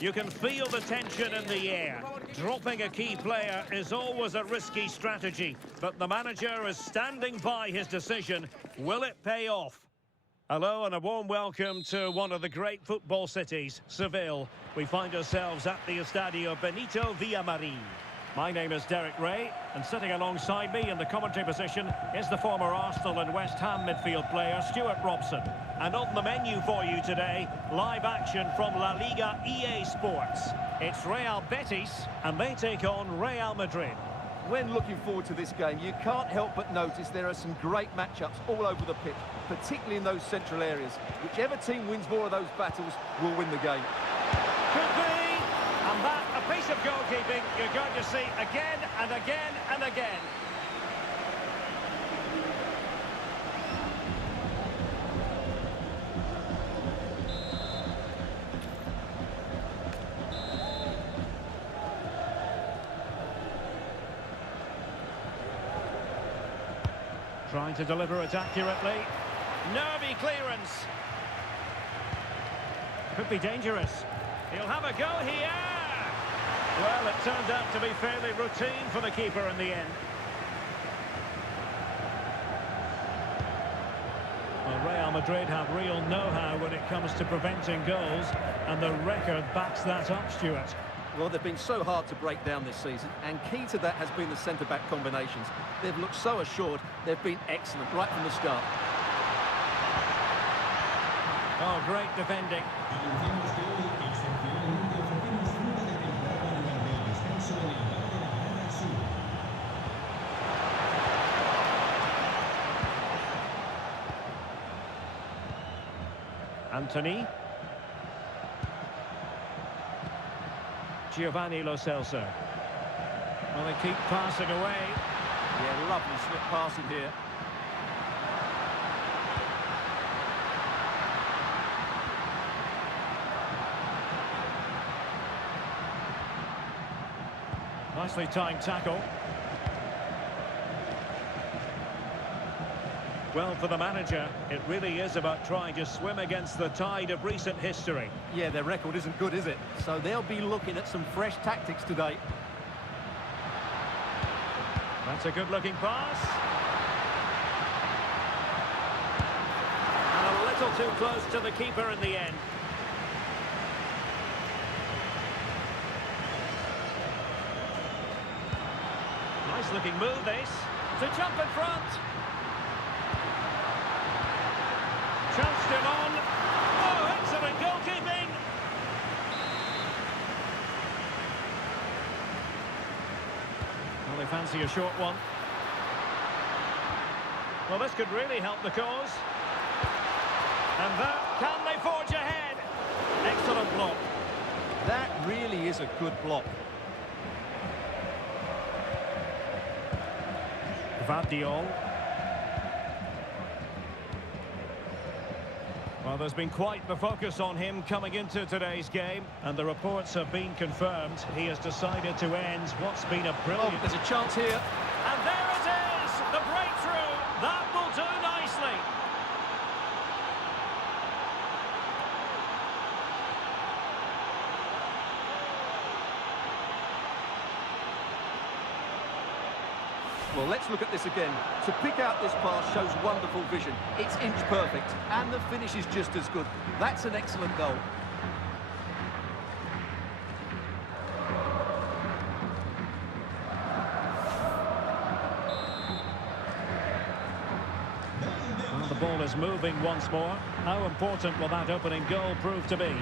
You can feel the tension in the air. Dropping a key player is always a risky strategy, but the manager is standing by his decision. Will it pay off? Hello and a warm welcome to one of the great football cities, Seville. We find ourselves at the Estadio Benito Villamarín. My name is Derek Ray, and sitting alongside me in the commentary position is the former Arsenal and West Ham midfield player Stuart Robson. And on the menu for you today, live action from La Liga EA Sports. It's Real Betis, and they take on Real Madrid. When looking forward to this game, you can't help but notice there are some great matchups all over the pitch, particularly in those central areas. Whichever team wins more of those battles will win the game. Could be! And that, a piece of goalkeeping you're going to see again and again and again. Trying to deliver it accurately. Nervy clearance. Could be dangerous. He'll have a go here. Well, it turned out to be fairly routine for the keeper in the end. Well, Real Madrid have real know-how when it comes to preventing goals, and the record backs that up, Stuart. Well, they've been so hard to break down this season, and key to that has been the centre-back combinations. They've looked so assured, they've been excellent right from the start. Oh, great defending. Anthony. Giovanni Lo Celso. Well, they keep passing away. Yeah, lovely slip passing here. Nicely timed tackle. Well, for the manager, it really is about trying to swim against the tide of recent history. Yeah, their record isn't good, is it? So they'll be looking at some fresh tactics today. That's a good-looking pass. And a little too close to the keeper in the end. Nice-looking move, this. To jump in front. Chanced him on. Oh, excellent goalkeeping. Well, they fancy a short one. Well, this could really help the cause. And that, can they forge ahead? Excellent block. That really is a good block. Gvardiol. Well, there's been quite the focus on him coming into today's game, and the reports have been confirmed. He has decided to end what's been a brilliant... Oh, there's a chance here. And there it is! The breakthrough! That will do nicely! Well, let's look at this again. To pick out this pass shows wonderful vision. It's inch perfect, and the finish is just as good. That's an excellent goal. Well, the ball is moving once more. How important will that opening goal prove to be?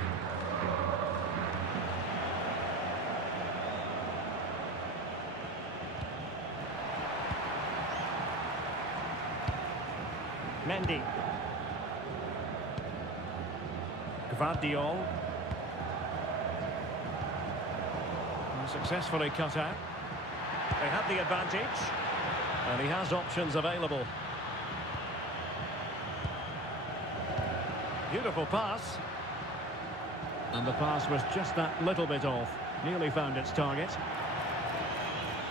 Mendy. Gvardiol. Successfully cut out. They had the advantage, and he has options available. Beautiful pass. And the pass was just that little bit off. Nearly found its target.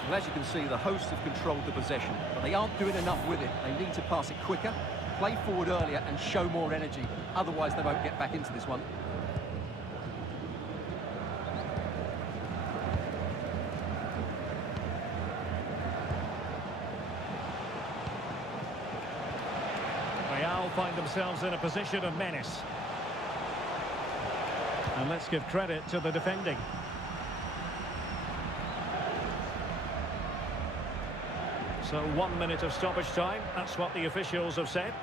Well, as you can see, the hosts have controlled the possession, but they aren't doing enough with it. They need to pass it quicker, play forward earlier and show more energy. Otherwise, they won't get back into this one. Real find themselves in a position of menace. And let's give credit to the defending. So 1 minute of stoppage time, that's what the officials have said.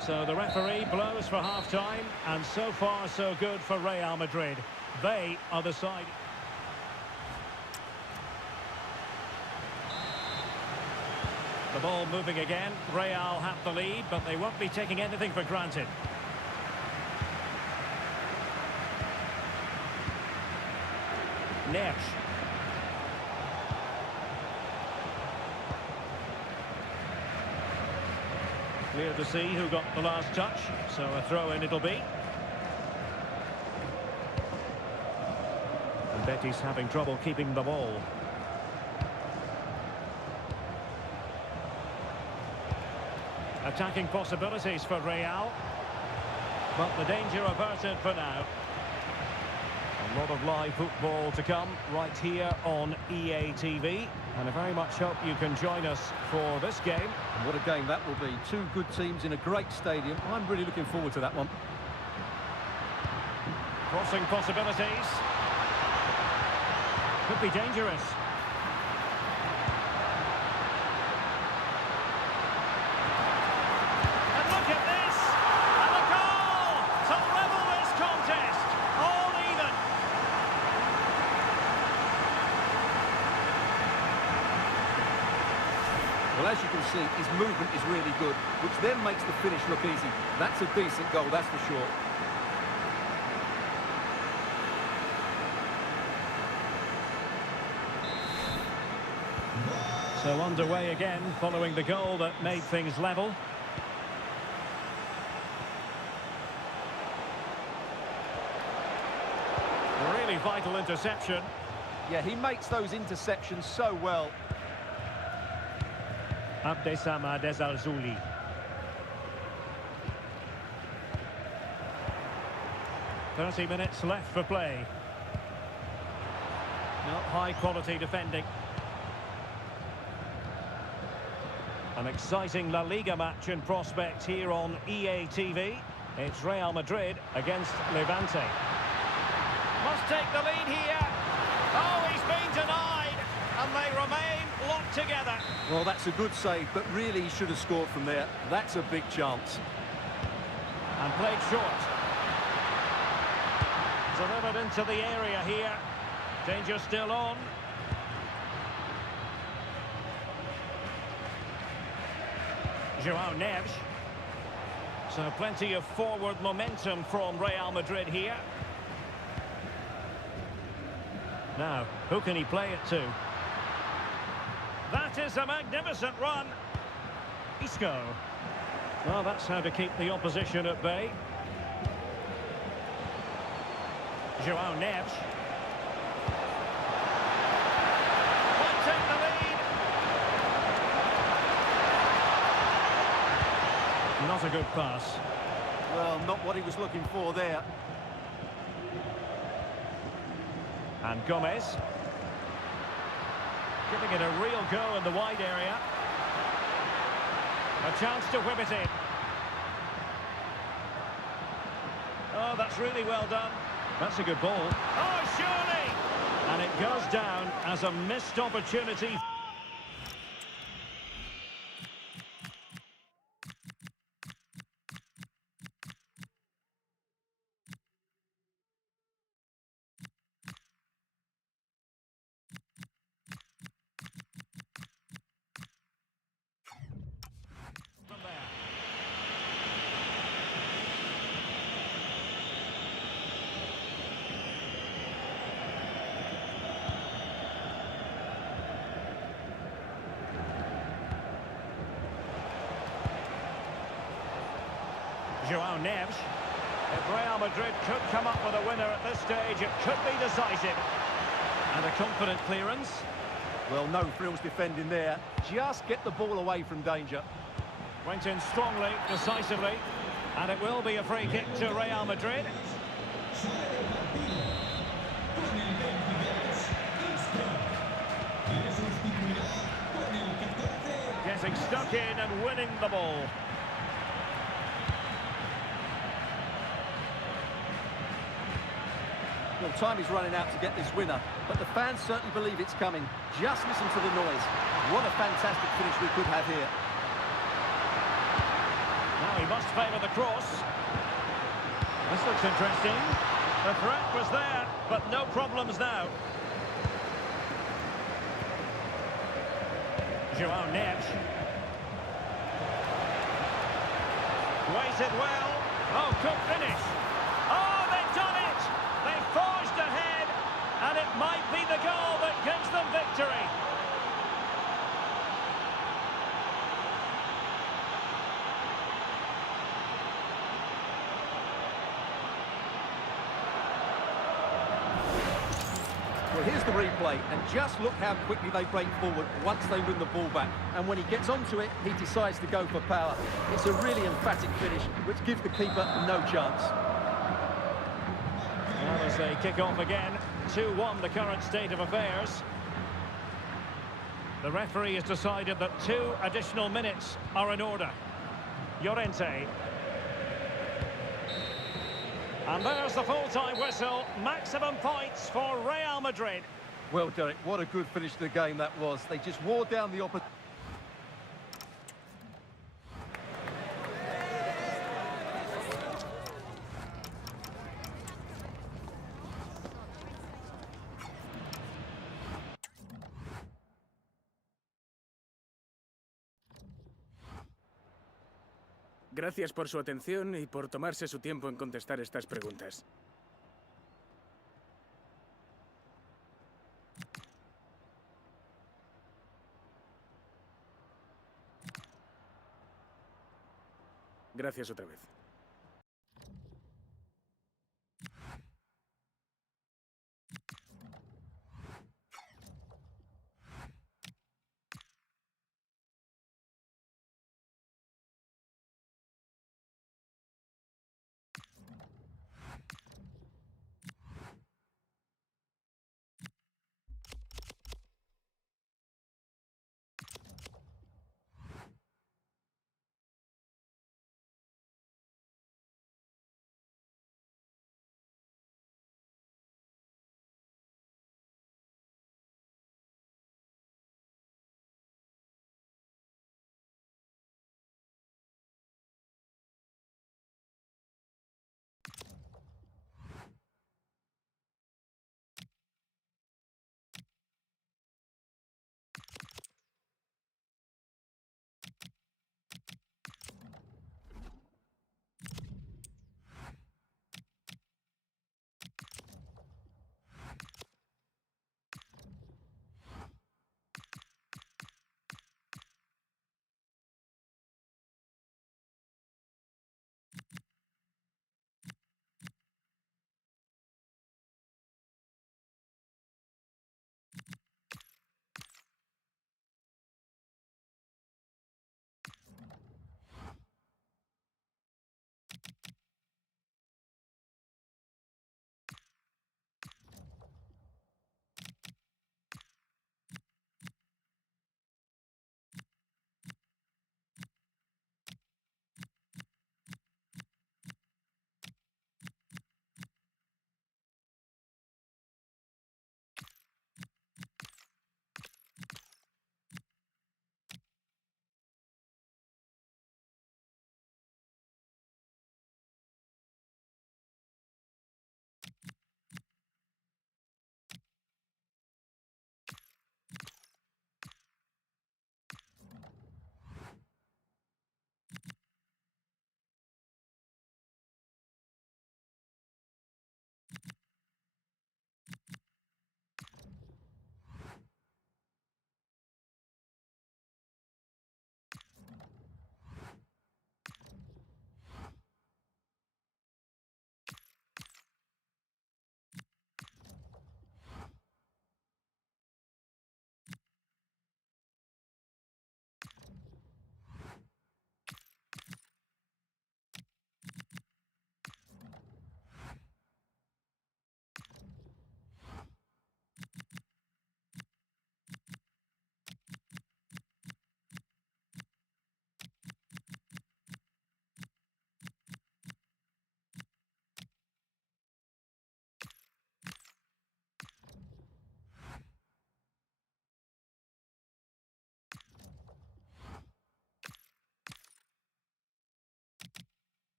So the referee blows for half-time, and so far so good for Real Madrid. They are the side. The ball moving again. Real have the lead, but they won't be taking anything for granted. Neves. Clear to see who got the last touch, so a throw-in it'll be. And Betis having trouble keeping the ball. Attacking possibilities for Real, but the danger averted for now. A lot of live football to come right here on EA TV, and I very much hope you can join us for this game. And what a game that will be. Two good teams in a great stadium. I'm really looking forward to that one. Crossing possibilities. Could be dangerous. And look at this! And a goal to level this contest. All even. Well, as you can see, his movement is really good, which then makes the finish look easy. That's a decent goal, that's for sure. So underway again, following the goal that made things level. Really vital interception. Yeah, he makes those interceptions so well. Abdesama Desalzuli. "30 minutes left for play." Not high quality defending. An exciting La Liga match in prospect here on EA TV. It's Real Madrid against Levante. Must take the lead here. Oh, he's been denied. And they remain locked together. Well, that's a good save, but really he should have scored from there. That's a big chance. And played short. Delivered into the area here. Danger still on. João Neves. So plenty of forward momentum from Real Madrid here. Now, who can he play it to? That is a magnificent run. Isco. Well, that's how to keep the opposition at bay. João Neves. Might take the lead. Not a good pass. Well, not what he was looking for there. And Gomez. Giving it a real go in the wide area. A chance to whip it in. Oh, that's really well done. That's a good ball. Oh, surely! And it goes down as a missed opportunity. João Neves. If Real Madrid could come up with a winner at this stage, it could be decisive. And a confident clearance. Well, no frills defending there. Just get the ball away from danger. Went in strongly, decisively. And it will be a free kick to Real Madrid. stuck in and winning the ball. Well, time is running out to get this winner, but the fans certainly believe it's coming. Just listen to the noise. What a fantastic finish we could have here. Now he must favour the cross. This looks interesting. The threat was there, but no problems now. Joao Neves. Waited well. Oh, good finish. Oh, they've done it! They forged ahead, and it might be the goal that gives them victory. Well, here's the replay, and just look how quickly they break forward once they win the ball back. And when he gets onto it, he decides to go for power. It's a really emphatic finish, which gives the keeper no chance. Well, as they kick off again, 2-1 the current state of affairs. The referee has decided that 2 additional minutes are in order. Llorente. And there's the full-time whistle. Maximum points for Real Madrid. Well, Derek, what a good finish to the game that was. They just wore down the opposition. Gracias por su atención y por tomarse su tiempo en contestar estas preguntas. Gracias otra vez.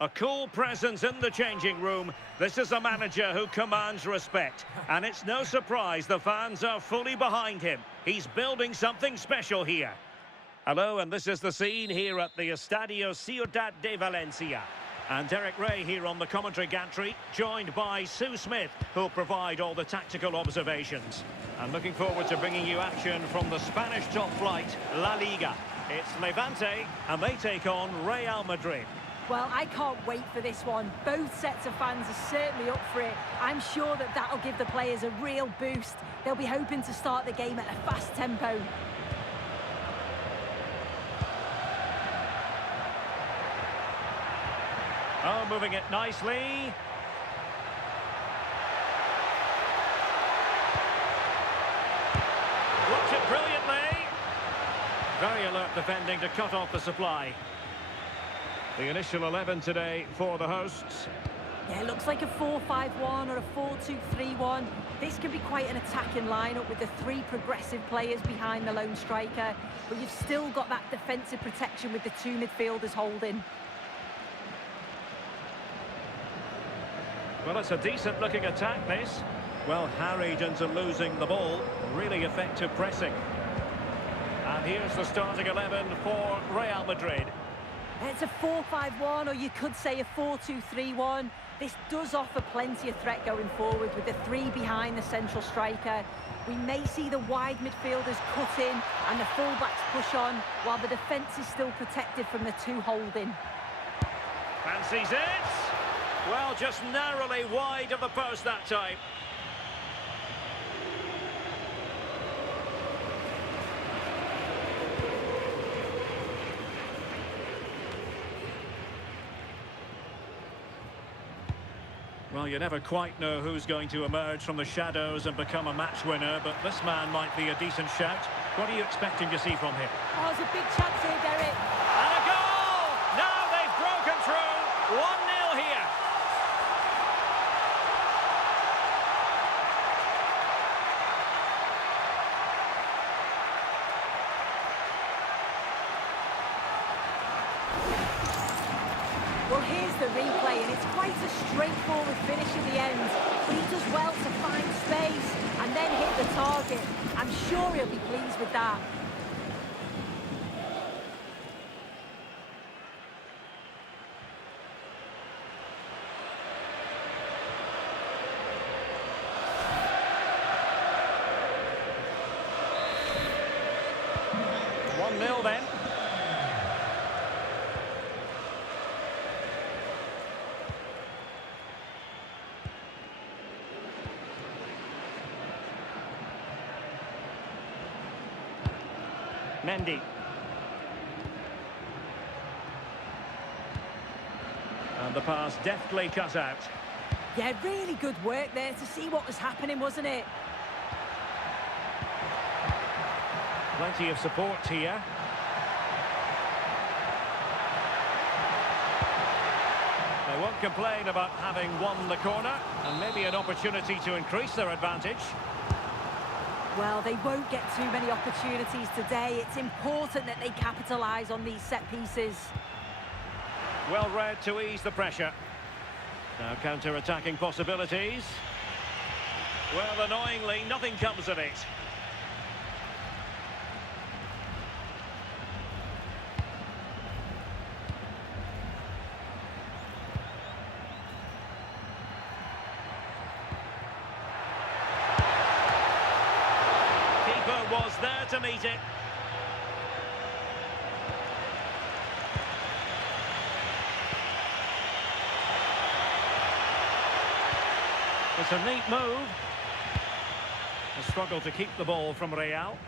A cool presence in the changing room. This is a manager who commands respect. And it's no surprise the fans are fully behind him. He's building something special here. Hello, and this is the scene here at the Estadio Ciudad de Valencia. And Derek Ray here on the commentary gantry, joined by Sue Smith, who'll provide all the tactical observations. And looking forward to bringing you action from the Spanish top flight, La Liga. It's Levante, and they take on Real Madrid. Well, I can't wait for this one. Both sets of fans are certainly up for it. I'm sure that that'll give the players a real boost. They'll be hoping to start the game at a fast tempo. Oh, moving it nicely. Blocked it brilliantly. Very alert defending to cut off the supply. The initial 11 today for the hosts. Yeah, it looks like a 4-5-1 or a 4-2-3-1. This can be quite an attacking lineup with the three progressive players behind the lone striker. But you've still got that defensive protection with the two midfielders holding. Well, it's a decent-looking attack, this. Well, harried into losing the ball. Really effective pressing. And here's the starting 11 for Real Madrid. It's a 4-5-1, or you could say a 4-2-3-1. This does offer plenty of threat going forward with the three behind the central striker. We may see the wide midfielders cut in and the fullbacks push on, while the defence is still protected from the two holding. Fancies it. Well, just narrowly wide of the post that time. Well, you never quite know who's going to emerge from the shadows and become a match winner, but this man might be a decent shout. What are you expecting to see from him? Oh, it's a big chance here, Derek. And a goal! Now they've broken through. 1-0 here. Well, here's the replay, and it's quite a straightforward finish in the end. But he does well to find space and then hit the target. I'm sure he'll be pleased with that. Then. Mendy. And the pass deftly cut out. Yeah, really good work there to see what was happening, wasn't it? Plenty of support here. They won't complain about having won the corner, and maybe an opportunity to increase their advantage. Well, they won't get too many opportunities today. It's important that they capitalise on these set pieces. Well read to ease the pressure. Now counter-attacking possibilities. Well, annoyingly, nothing comes of it. Was there to meet it. It's a neat move. A struggle to keep the ball from Real.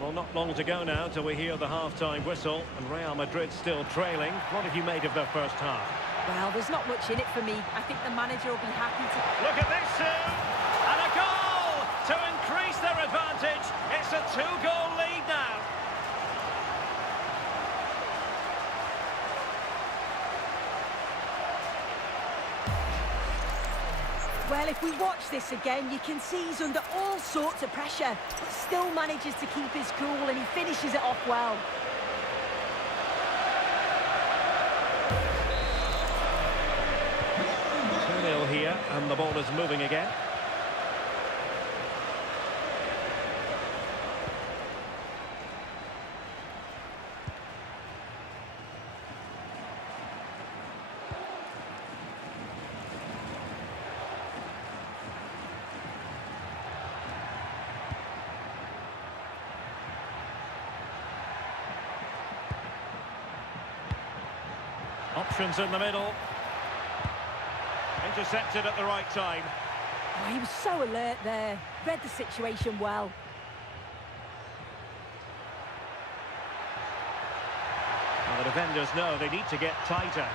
Well, not long to go now till we hear the half-time whistle, and Real Madrid still trailing. What have you made of their first half? Well, there's not much in it for me. I think the manager will be happy to... Look at this, Sue! And a goal to increase their advantage. It's a two-goal lead now. Well, if we watch this again, you can see he's under all sorts of pressure, but still manages to keep his cool, and he finishes it off well. 1-0 here, and the ball is moving again. Options in the middle. Intercepted at the right time. Oh, he was so alert there. Read the situation well. Well, the defenders know they need to get tighter.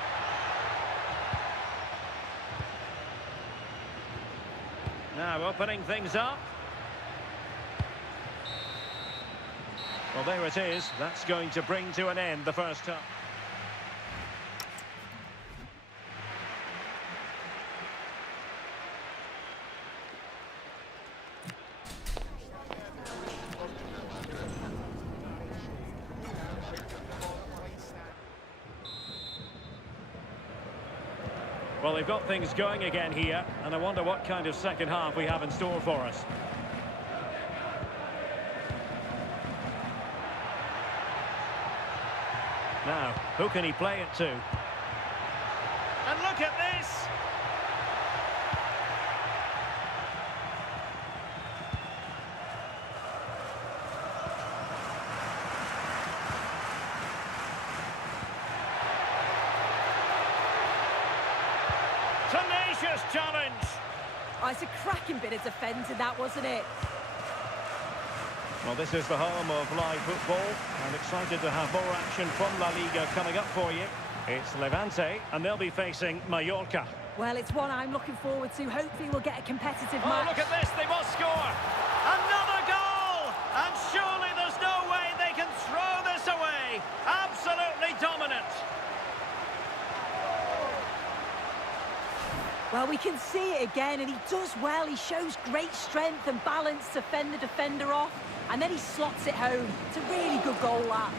Now opening things up. Well, there it is. That's going to bring to an end the first half. Well, they've got things going again here, and I wonder what kind of second half we have in store for us. Now, who can he play it to? And look at this! Tenacious challenge! Oh, it's a cracking bit of defending, that, wasn't it? Well, this is the home of live football. I'm excited to have more action from La Liga coming up for you. It's Levante, and they'll be facing Mallorca. Well, it's one I'm looking forward to. Hopefully we'll get a competitive match. Oh, look at this, they must score! Another goal! And surely there's no way they can throw this away! Absolutely dominant! Well, we can see it again, and he does well. He shows great strength and balance to fend the defender off, and then he slots it home. It's a really good goal, that.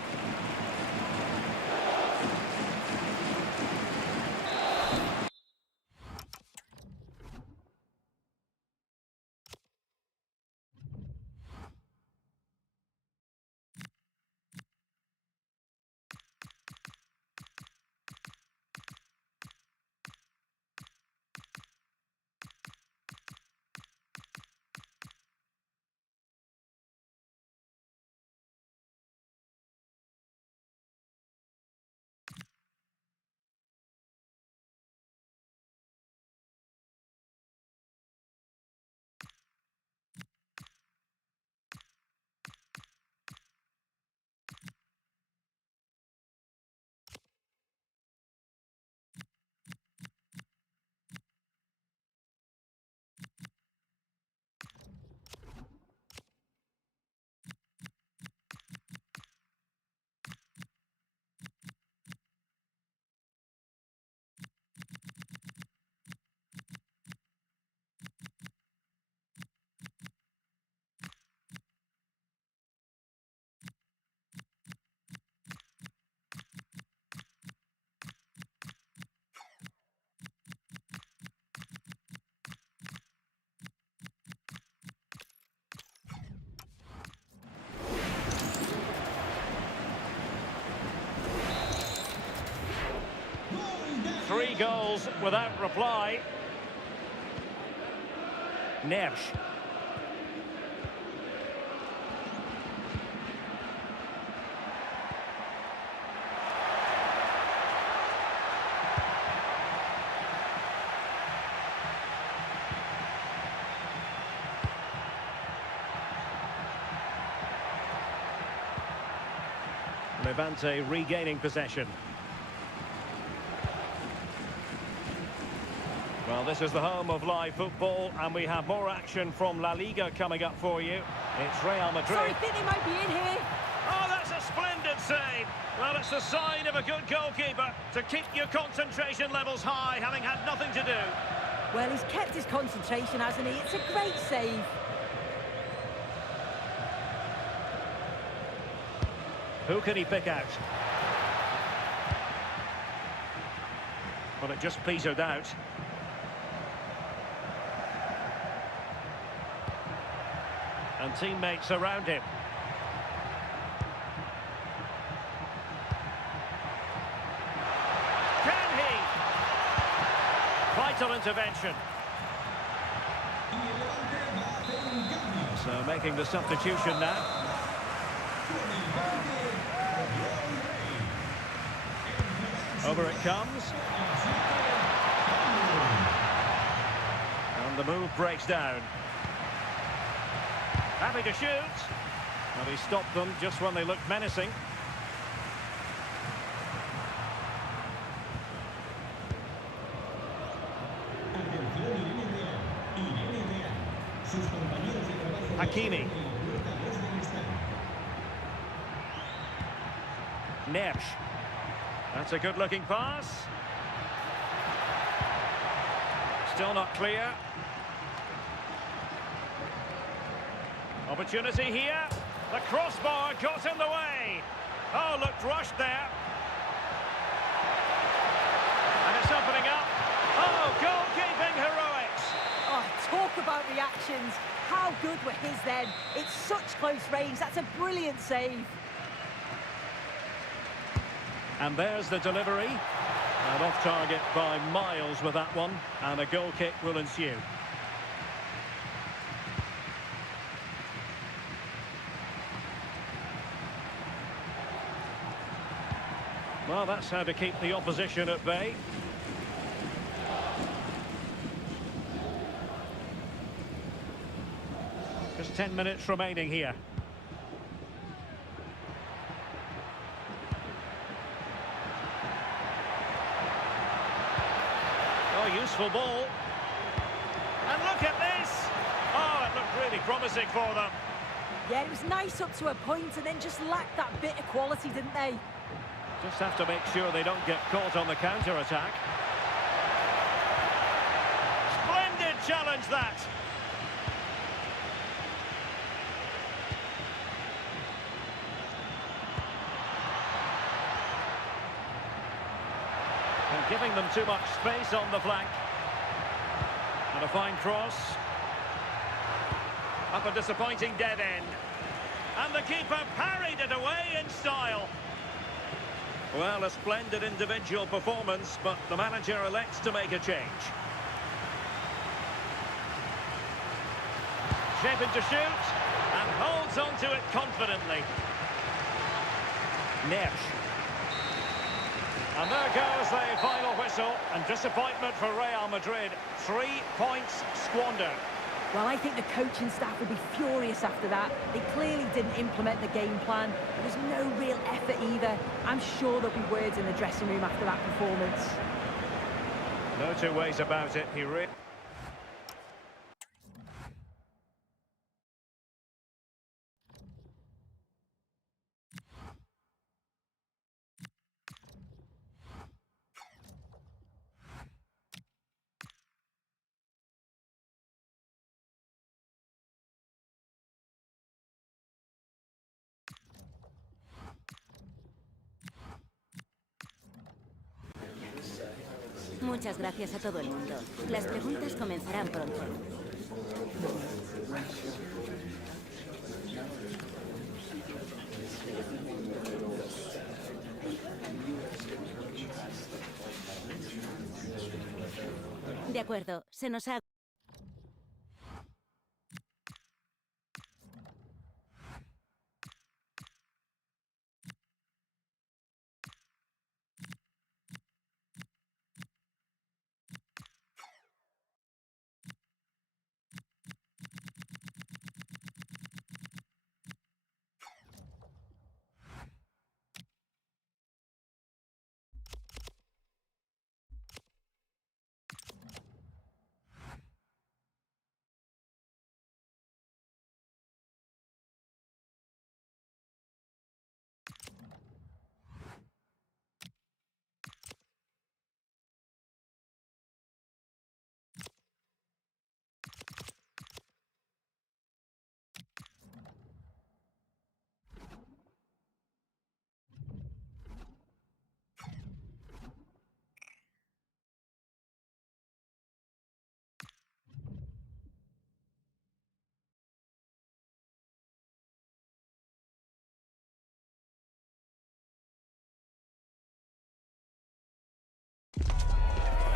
Three goals without reply. Nersch. Levante regaining possession. Well, this is the home of live football, and we have more action from La Liga coming up for you. It's Real Madrid. Sorry, I think they might be in here. Oh, that's a splendid save. Well, it's the sign of a good goalkeeper to keep your concentration levels high, having had nothing to do. Well, he's kept his concentration, hasn't he? It's a great save. Who can he pick out? Well, it just petered out. And teammates around him. Can he? Vital intervention. So making the substitution now. Over it comes. And the move breaks down. Happy to shoot. And he stopped them just when they looked menacing. Hakimi. Nesh. That's a good-looking pass. Still not clear. Opportunity here. The crossbar got in the way. Oh, looked rushed there. And it's opening up. Oh, goalkeeping heroics. Oh, talk about reactions. How good were his then? It's such close range. That's a brilliant save. And there's the delivery. And off target by miles with that one. And a goal kick will ensue. Well, that's how to keep the opposition at bay. Just 10 minutes remaining here. Oh, useful ball. And look at this! Oh, it looked really promising for them. Yeah, it was nice up to a point and then just lacked that bit of quality, didn't they? Just have to make sure they don't get caught on the counter-attack. Splendid challenge, that! And giving them too much space on the flank. And a fine cross. Up a disappointing dead end. And the keeper parried it away in style. Well, a splendid individual performance, but the manager elects to make a change. Shaping to shoot, and holds on to it confidently. Nesh. And there goes the final whistle, and disappointment for Real Madrid. 3 points squandered. Well, I think the coaching staff will be furious after that. They clearly didn't implement the game plan. There was no real effort either. I'm sure there'll be words in the dressing room after that performance. No two ways about it. He really... Muchas gracias a todo el mundo. Las preguntas comenzarán pronto. De acuerdo, se nos ha...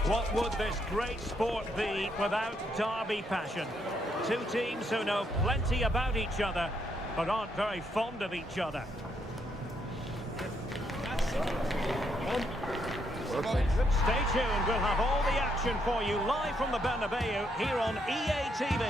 What would this great sport be without derby passion? Two teams who know plenty about each other, but aren't very fond of each other. Stay tuned, we'll have all the action for you live from the Bernabeu here on EA TV.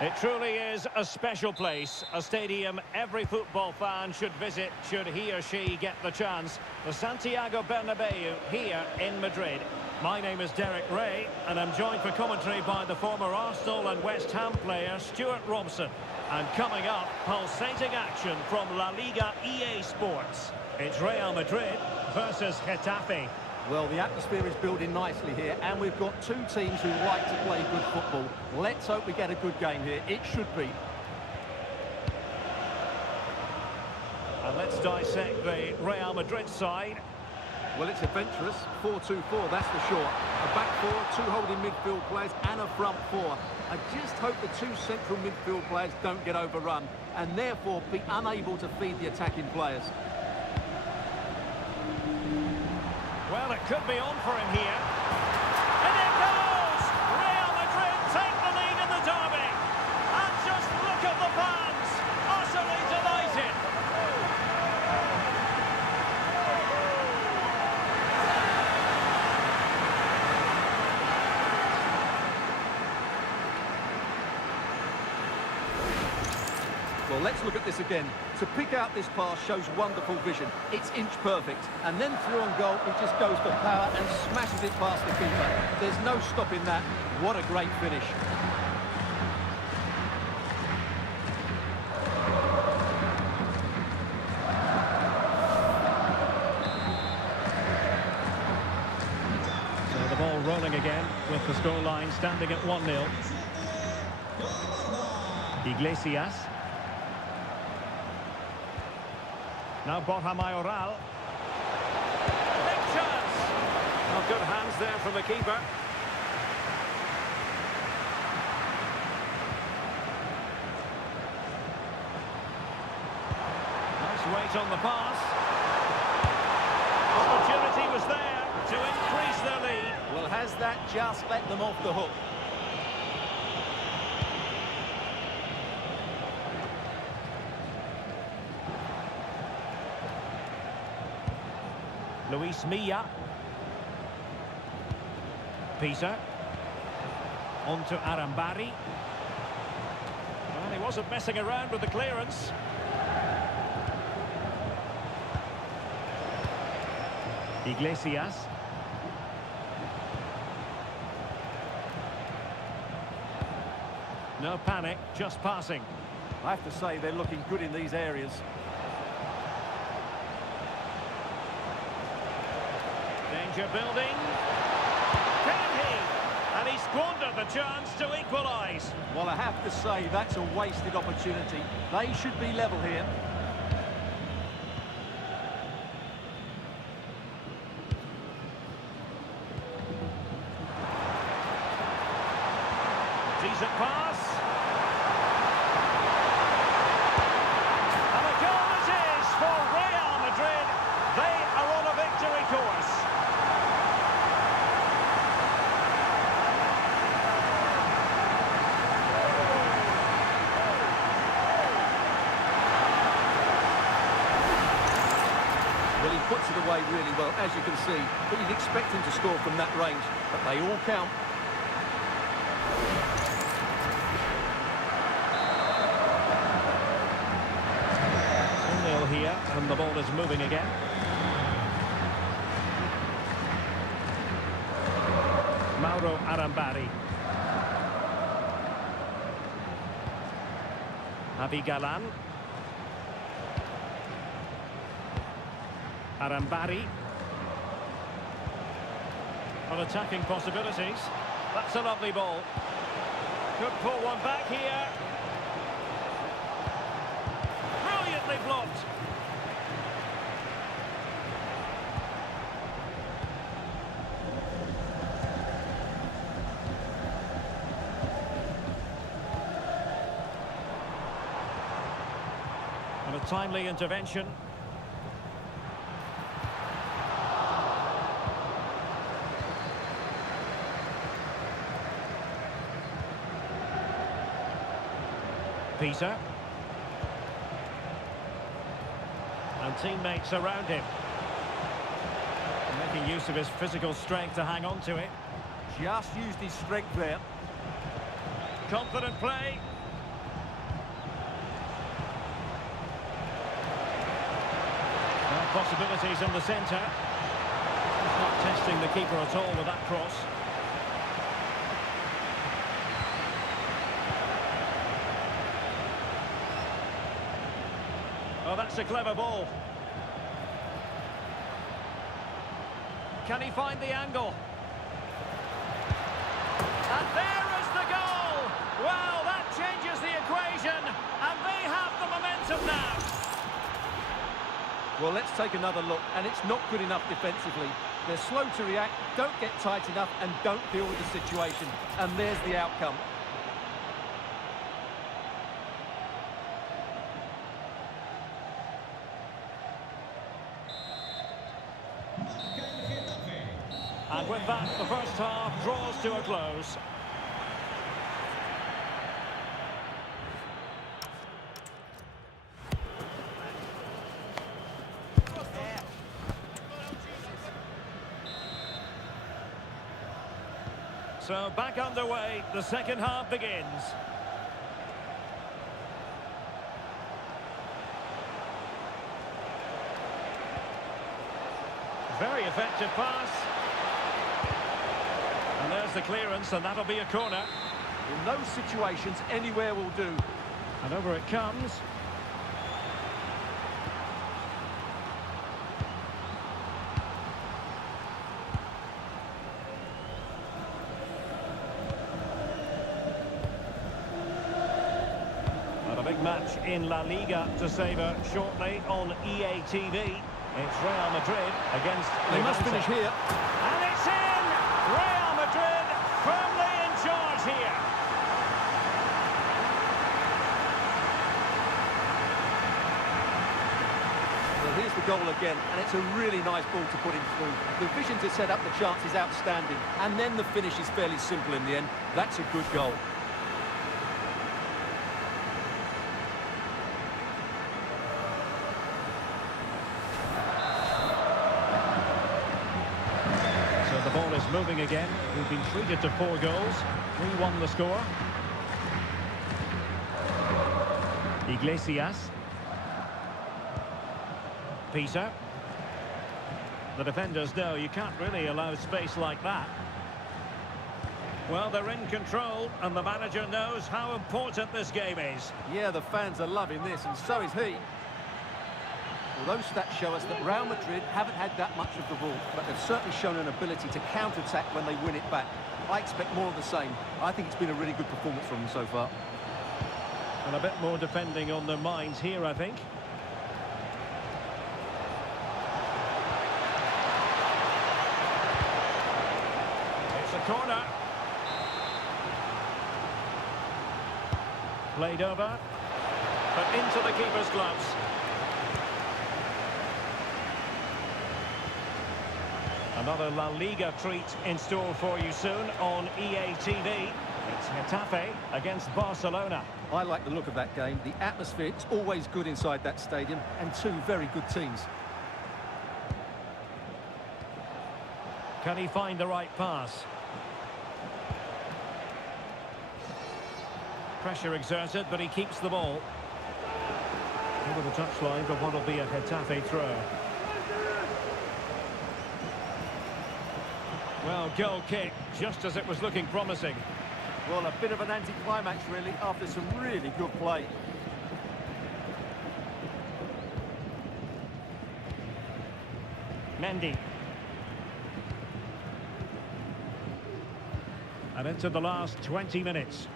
It truly is a special place, a stadium every football fan should visit should he or she get the chance. The Santiago Bernabeu here in Madrid. My name is Derek Ray and I'm joined for commentary by the former Arsenal and West Ham player Stuart Robson. And coming up, pulsating action from La Liga EA Sports. It's Real Madrid versus Getafe. Well, the atmosphere is building nicely here, and we've got two teams who like to play good football. Let's hope we get a good game here. It should be. And let's dissect the Real Madrid side. Well, it's adventurous. 4-2-4, that's for sure. A back four, two holding midfield players, and a front four. I just hope the two central midfield players don't get overrun, and therefore be unable to feed the attacking players. Well, it could be on for him here. And it goes! Real Madrid take the lead in the derby. And just look at the fans, utterly delighted. Well, let's look at this again. To pick out this pass shows wonderful vision. It's inch perfect. And then through on goal, it just goes for power and smashes it past the keeper. There's no stopping that. What a great finish. So the ball rolling again with the scoreline standing at 1-0. Iglesias. Now Borja Mayoral. Big chance! Well, good hands there from the keeper. Nice weight on the pass. Opportunity was there to increase their lead. Well, has that just let them off the hook? Luis Milla. Peter. On to Arambari. Well, he wasn't messing around with the clearance. Iglesias. No panic, just passing. I have to say they're looking good in these areas. Danger building. Can he? And he squandered the chance to equalise. Well, I have to say that's a wasted opportunity. They should be level here. Decent pass. And a goal it is for Real Madrid. They are on a victory course. Well, he puts it away really well, as you can see. But you'd expect him to score from that range. But they all count. Here, and the ball is moving again. Mauro Arambari. Javi Galan. Arambari. On attacking possibilities. That's a lovely ball. Could pull one back here. Brilliantly blocked. And a timely intervention. Peter. And teammates around him. Making use of his physical strength to hang on to it. Just used his strength there. Confident play. Well, possibilities in the centre. Not testing the keeper at all with that cross. Oh, that's a clever ball. Can he find the angle? And there is the goal! Well, that changes the equation, and they have the momentum now. Well, let's take another look, and it's not good enough defensively. They're slow to react, don't get tight enough, and don't deal with the situation. And there's the outcome. And with that, the first half draws to a close. So back underway, the second half begins. Very effective pass. And there's the clearance, and that'll be a corner. In those situations, anywhere will do. And over it comes. And a big match in La Liga to savour shortly on EA TV. It's Real Madrid against They must Levante. finish here. And it's in! Real Madrid firmly in charge here. Well, here's the goal again, and it's a really nice ball to put him through. The vision to set up the chance is outstanding, and then the finish is fairly simple in the end. That's a good goal. So the ball is moving again. We've been treated to 4 goals. 3-1 the score. Iglesias. Peter. The defenders know you can't really allow space like that. Well, they're in control, and the manager knows how important this game is. Yeah, the fans are loving this, and so is he. Well, those stats show us that Real Madrid haven't had that much of the ball, but they've certainly shown an ability to counter-attack when they win it back. I expect more of the same. I think it's been a really good performance from them so far. And a bit more defending on their minds here, I think. It's a corner. Played over, but into the keeper's gloves. Another La Liga treat in store for you soon on EA TV. It's Getafe against Barcelona. I like the look of that game. The atmosphere is always good inside that stadium, and two very good teams. Can he find the right pass? Pressure exerted, but he keeps the ball. Over the touchline for what will be a Getafe throw. Well, goal kick, just as it was looking promising. Well, a bit of an anti-climax, really, after some really good play. Mendy. And into the last 20 minutes.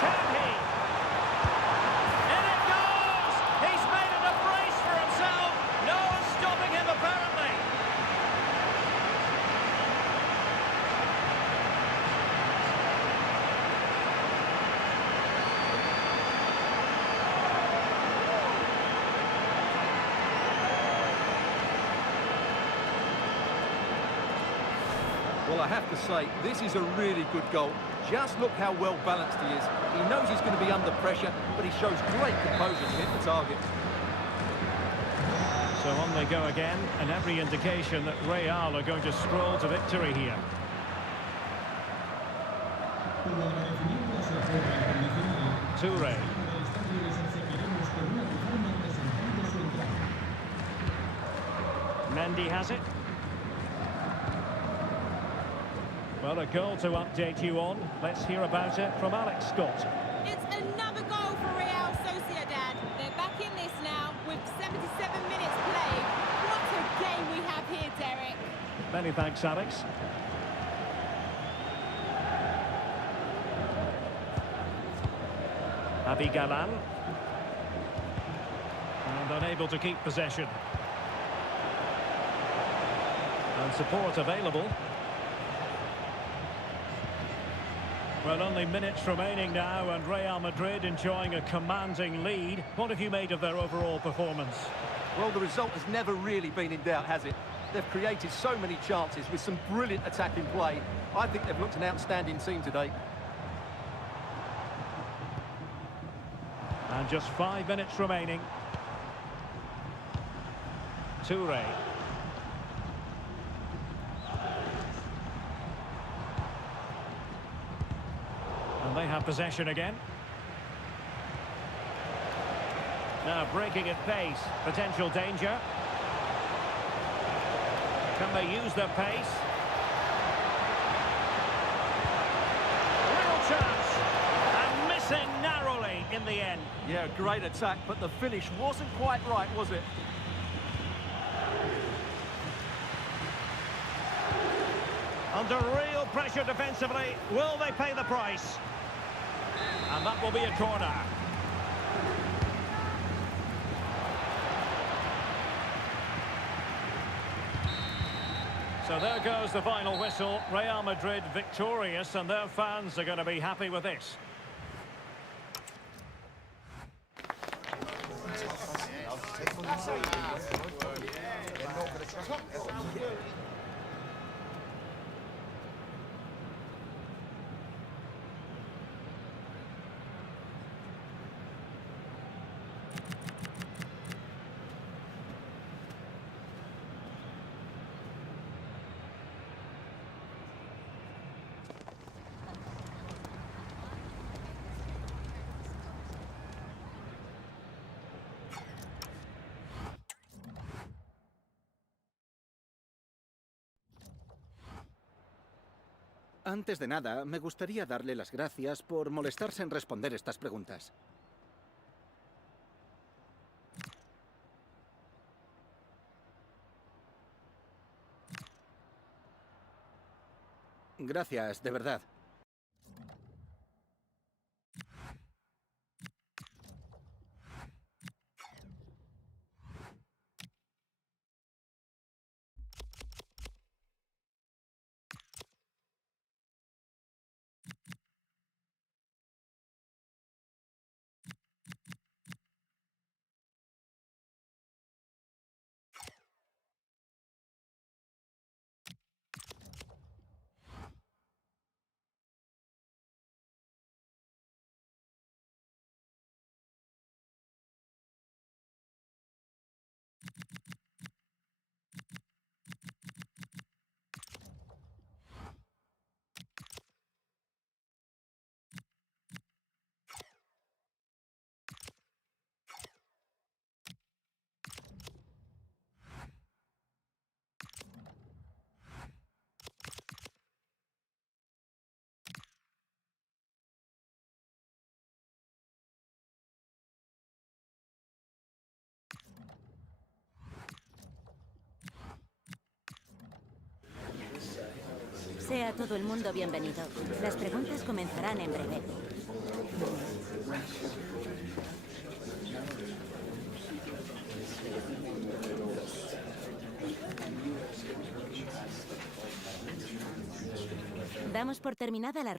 Can he? In it goes! He's made it a brace for himself. No one's stopping him, apparently. Well, I have to say, this is a really good goal. Just look how well balanced he is. He knows he's going to be under pressure, but he shows great composure to hit the target. So on they go again, and every indication that Real are going to stroll to victory here. Toure. Mendy has it. Well, a goal to update you on. Let's hear about it from Alex Scott. It's another goal for Real Sociedad. They're back in this now with 77 minutes played. What a game we have here, Derek. Many thanks, Alex. Galan. And unable to keep possession. And support available. Well, only minutes remaining now, and Real Madrid enjoying a commanding lead. What have you made of their overall performance? Well, the result has never really been in doubt, has it? They've created so many chances with some brilliant attacking play. I think they've looked an outstanding team today. And just 5 minutes remaining. Toure. And they have possession again. Now breaking at pace. Potential danger. Can they use their pace? Real chance. And missing narrowly in the end. Yeah, great attack, but the finish wasn't quite right, was it? Under real pressure defensively. Will they pay the price? And that will be a corner. So there goes the final whistle. Real Madrid victorious, and their fans are going to be happy with this. Antes de nada, me gustaría darle las gracias por molestarse en responder estas preguntas. Gracias, de verdad. Sea todo el mundo bienvenido. Las preguntas comenzarán en breve. Damos por terminada la...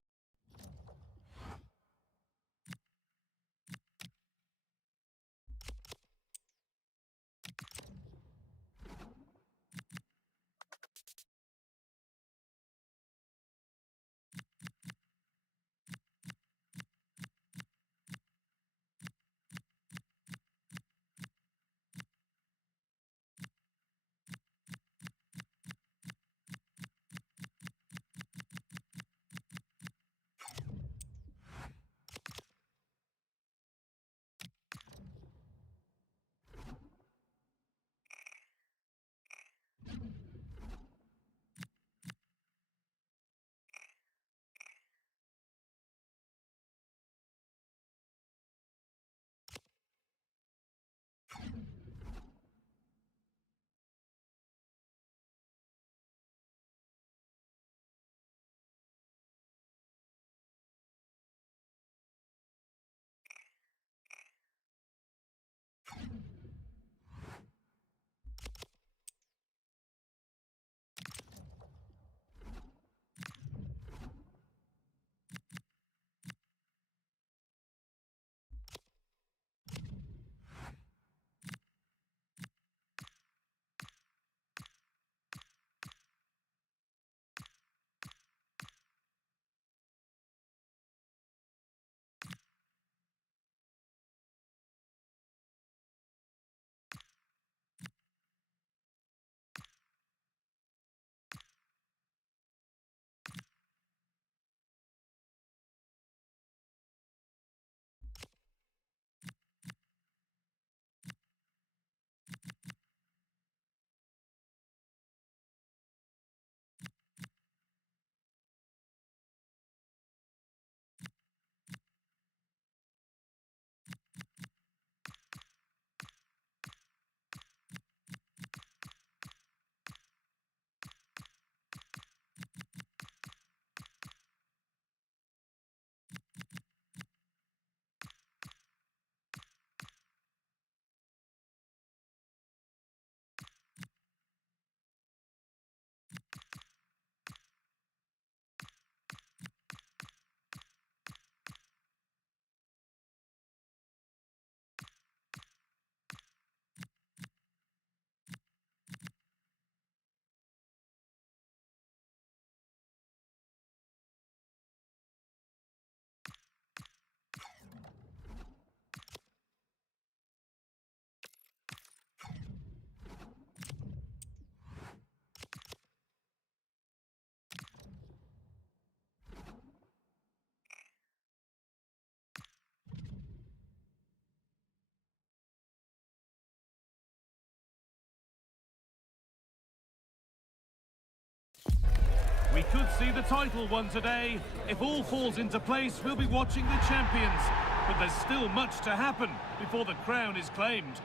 We could see the title won today. If all falls into place, we'll be watching the champions. But there's still much to happen before the crown is claimed.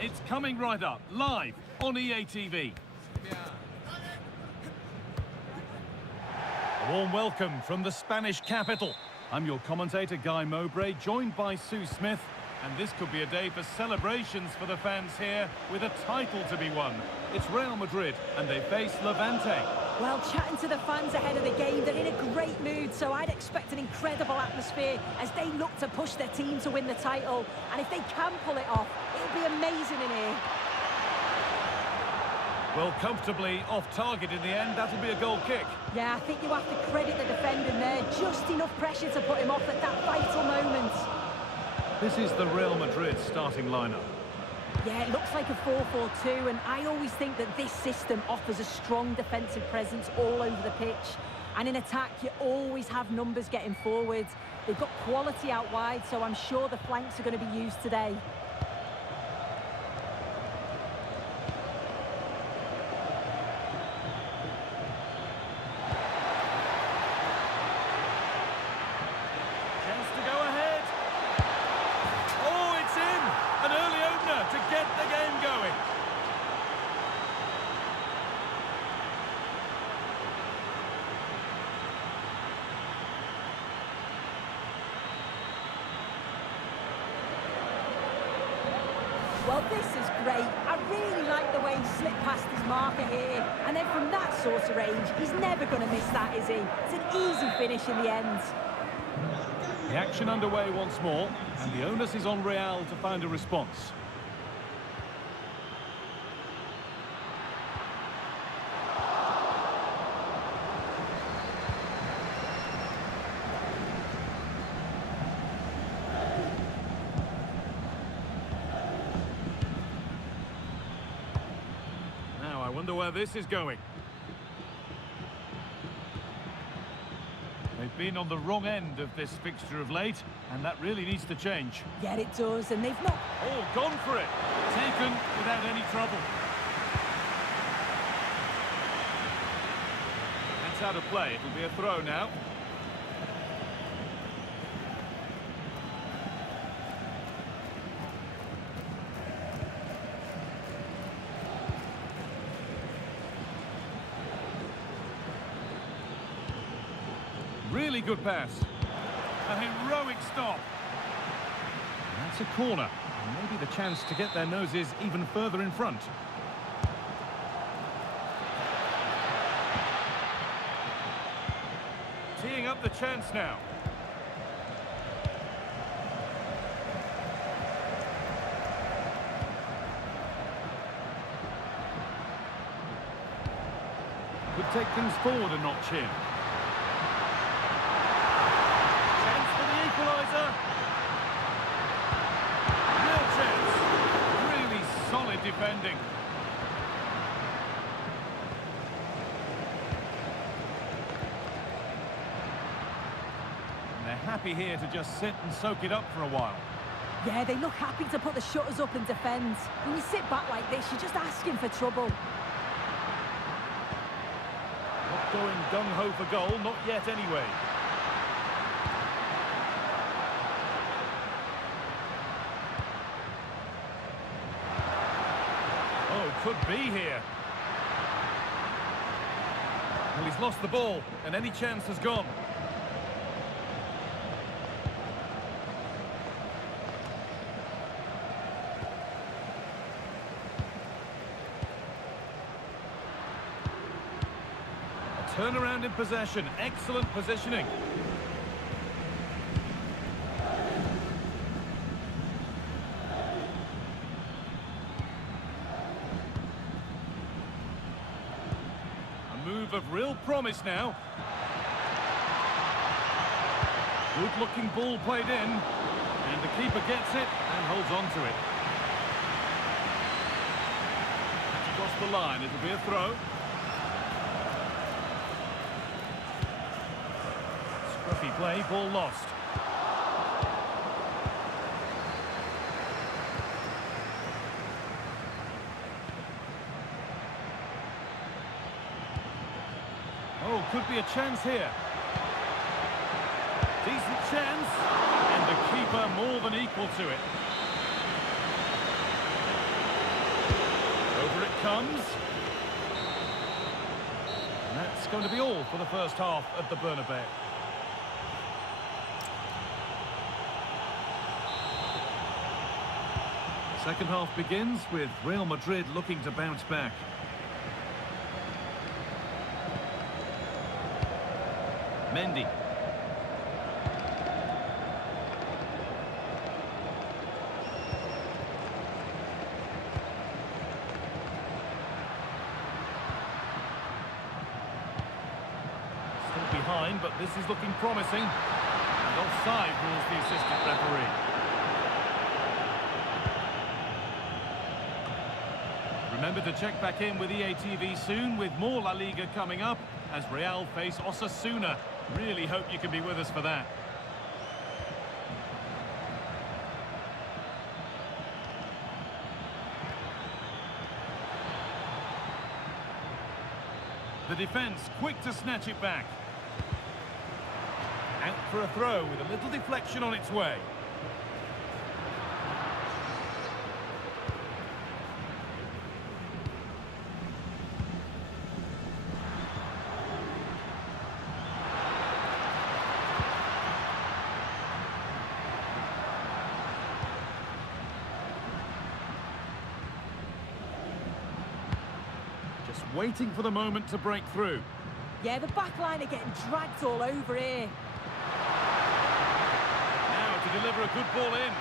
It's coming right up, live on EA TV. A warm welcome from the Spanish capital. I'm your commentator, Guy Mowbray, joined by Sue Smith. And this could be a day for celebrations for the fans here, with a title to be won. It's Real Madrid, and they face Levante. Well, chatting to the fans ahead of the game, they're in a great mood, so I'd expect an incredible atmosphere as they look to push their team to win the title. And if they can pull it off, it'll be amazing in here. Well, comfortably off target in the end. That'll be a goal kick. Yeah, I think you have to credit the defending there. Just enough pressure to put him off at that vital moment. This is the Real Madrid starting lineup. Yeah, it looks like a 4-4-2, and I always think that this system offers a strong defensive presence all over the pitch. And in attack, you always have numbers getting forward. They've got quality out wide, so I'm sure the flanks are going to be used today. To get the game going. Well, this is great. I really like the way he slipped past his marker here. And then from that sort of range, he's never going to miss that, is he? It's an easy finish in the end. The action underway once more, and the onus is on Real to find a response. I wonder where this is going. They've been on the wrong end of this fixture of late, and that really needs to change. Yeah, it does, and they've not... Oh, gone for it. Taken without any trouble. That's out of play. It'll be a throw now. Really good pass. A heroic stop. And that's a corner. And maybe the chance to get their noses even further in front. Teeing up the chance now. Could take things forward a notch here. Real chance. Really solid defending. And they're happy here to just sit and soak it up for a while. Yeah, they look happy to put the shutters up and defend. When you sit back like this, you're just asking for trouble. Not going gung-ho for goal, not yet anyway. Could be here. Well, he's lost the ball, and any chance has gone. A turnaround in possession, excellent positioning. Of real promise now. Good-looking ball played in, and the keeper gets it and holds on to it. That's across the line, it'll be a throw. Scruffy play, ball lost. could be a chance here. Decent chance, and the keeper more than equal to it. Over it comes. And that's going to be all for the first half at the Bernabeu. The second half begins with Real Madrid looking to bounce back. Mendy. Still behind, but this is looking promising. And offside rules the assistant referee. Remember to check back in with EATV soon with more La Liga coming up as Real face Osasuna. Really hope you can be with us for that. The defence quick to snatch it back. Out for a throw with a little deflection on its way. Waiting for the moment to break through. Yeah, the back line are getting dragged all over here. Now to deliver a good ball in.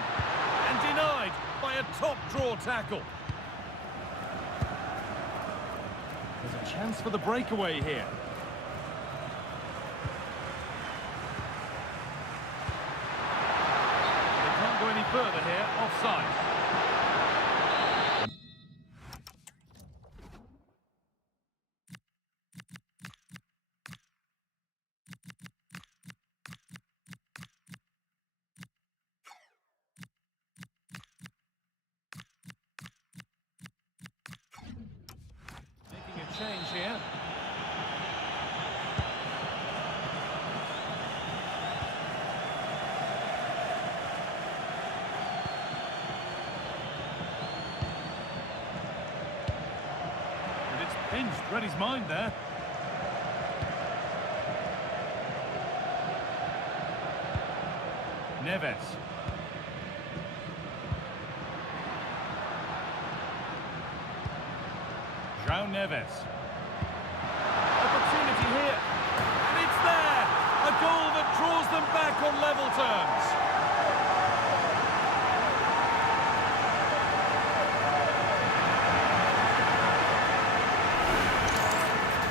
And denied by a top draw tackle. There's a chance for the breakaway here. They can't go any further here, offside. Change here. And it's pinched, read his mind there. Neves. João Neves. Opportunity here. And it's there! A goal that draws them back on level terms.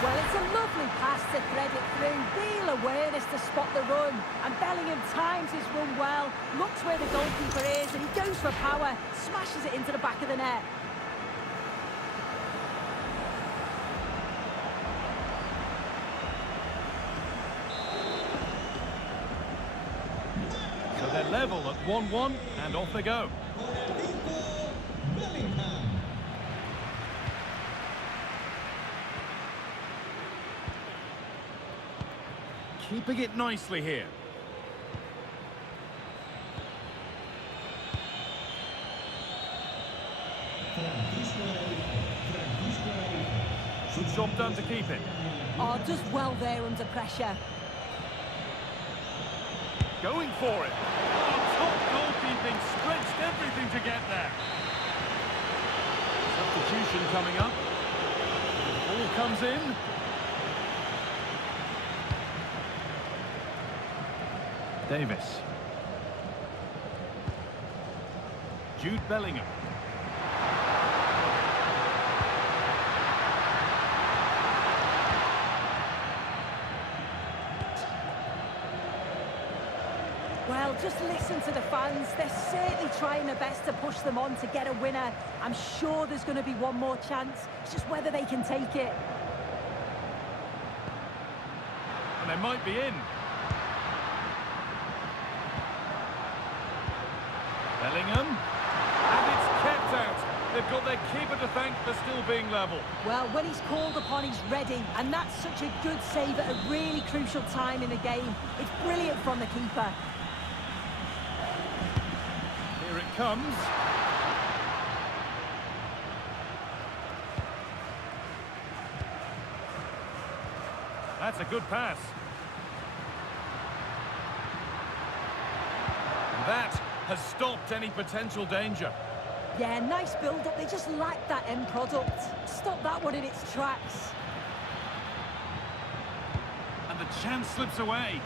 Well, it's a lovely pass to thread it through. Real awareness to spot the run. And Bellingham times his run well. Looks where the goalkeeper is and he goes for power. Smashes it into the back of the net. They're level at 1-1 and off they go. Keeping it nicely here. Good job done to keep it. Oh, does well there under pressure. Going for it. Oh, top goalkeeping, stretched everything to get there. Substitution coming up. The ball comes in. Davis. Jude Bellingham. Well, just listen to the fans. They're certainly trying their best to push them on to get a winner. I'm sure there's going to be one more chance. It's just whether they can take it. And they might be in. Bellingham. And it's kept out. They've got their keeper to thank for still being level. Well, when he's called upon, he's ready, and that's such a good save at a really crucial time in the game. It's brilliant from the keeper. Here it comes. That's a good pass. And that has stopped any potential danger. Yeah, nice build-up. They just lack that end product. Stop that one in its tracks. And the chance slips away.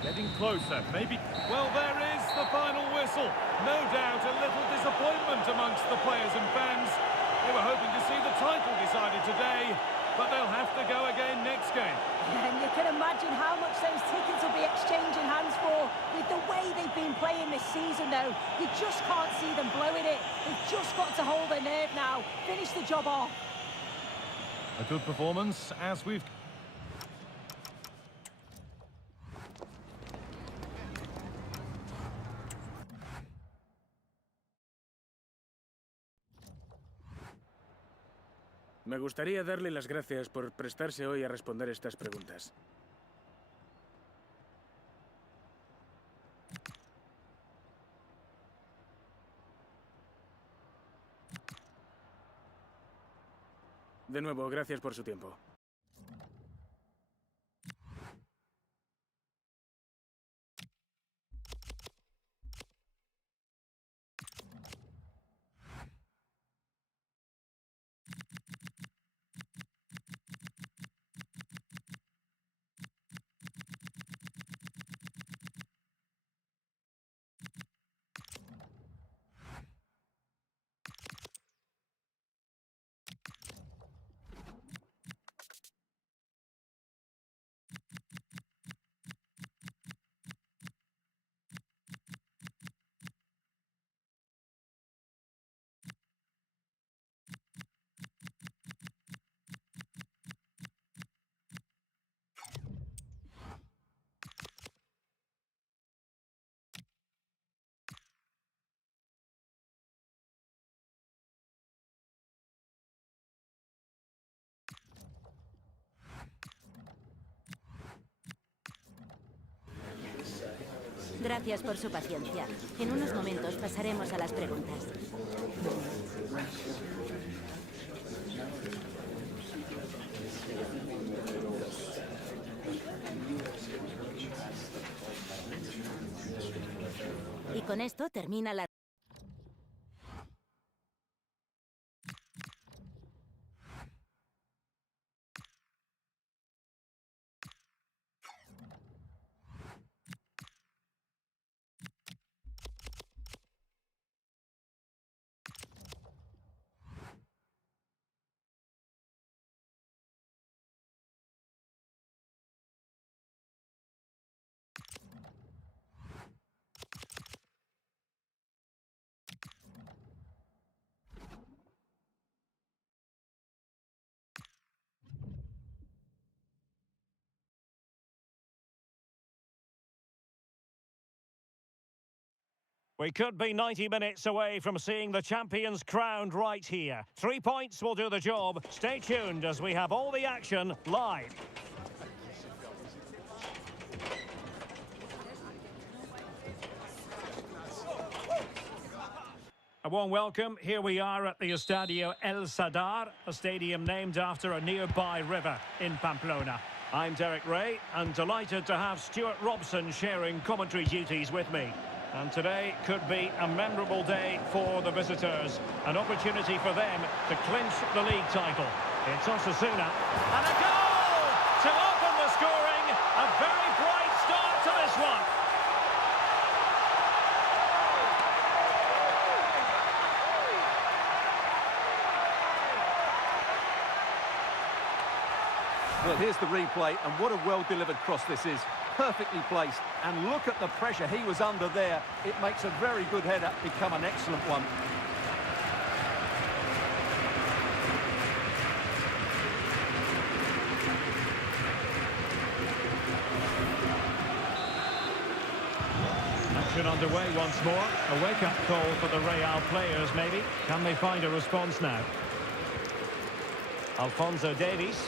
Getting closer, maybe. Well, there is the final whistle. No doubt a little disappointment amongst the players and fans. They were hoping to see the title decided today, but they'll have to go again next game. And you can imagine how much those tickets will be exchanging hands for. With the way they've been playing this season, though, you just can't see them blowing it. They've just got to hold their nerve now. Finish the job off. A good performance, as we've... Me gustaría darle las gracias por prestarse hoy a responder estas preguntas. De nuevo, gracias por su tiempo. Gracias por su paciencia. En unos momentos pasaremos a las preguntas. Y con esto termina la... We could be 90 minutes away from seeing the champions crowned right here. 3 points will do the job. Stay tuned as we have all the action live. A warm welcome. Here we are at the Estadio El Sadar, a stadium named after a nearby river in Pamplona. I'm Derek Ray, and delighted to have Stuart Robson sharing commentary duties with me. And today could be a memorable day for the visitors. An opportunity for them to clinch the league title. It's Osasuna. And a goal to open the scoring. A very bright start to this one. Well, here's the replay, and what a well-delivered cross this is. perfectly placed. And look at the pressure he was under there. It makes a very good header become an excellent one. Action underway once more. A wake-up call for the Real players, maybe. Can they find a response now? Alphonso Davies.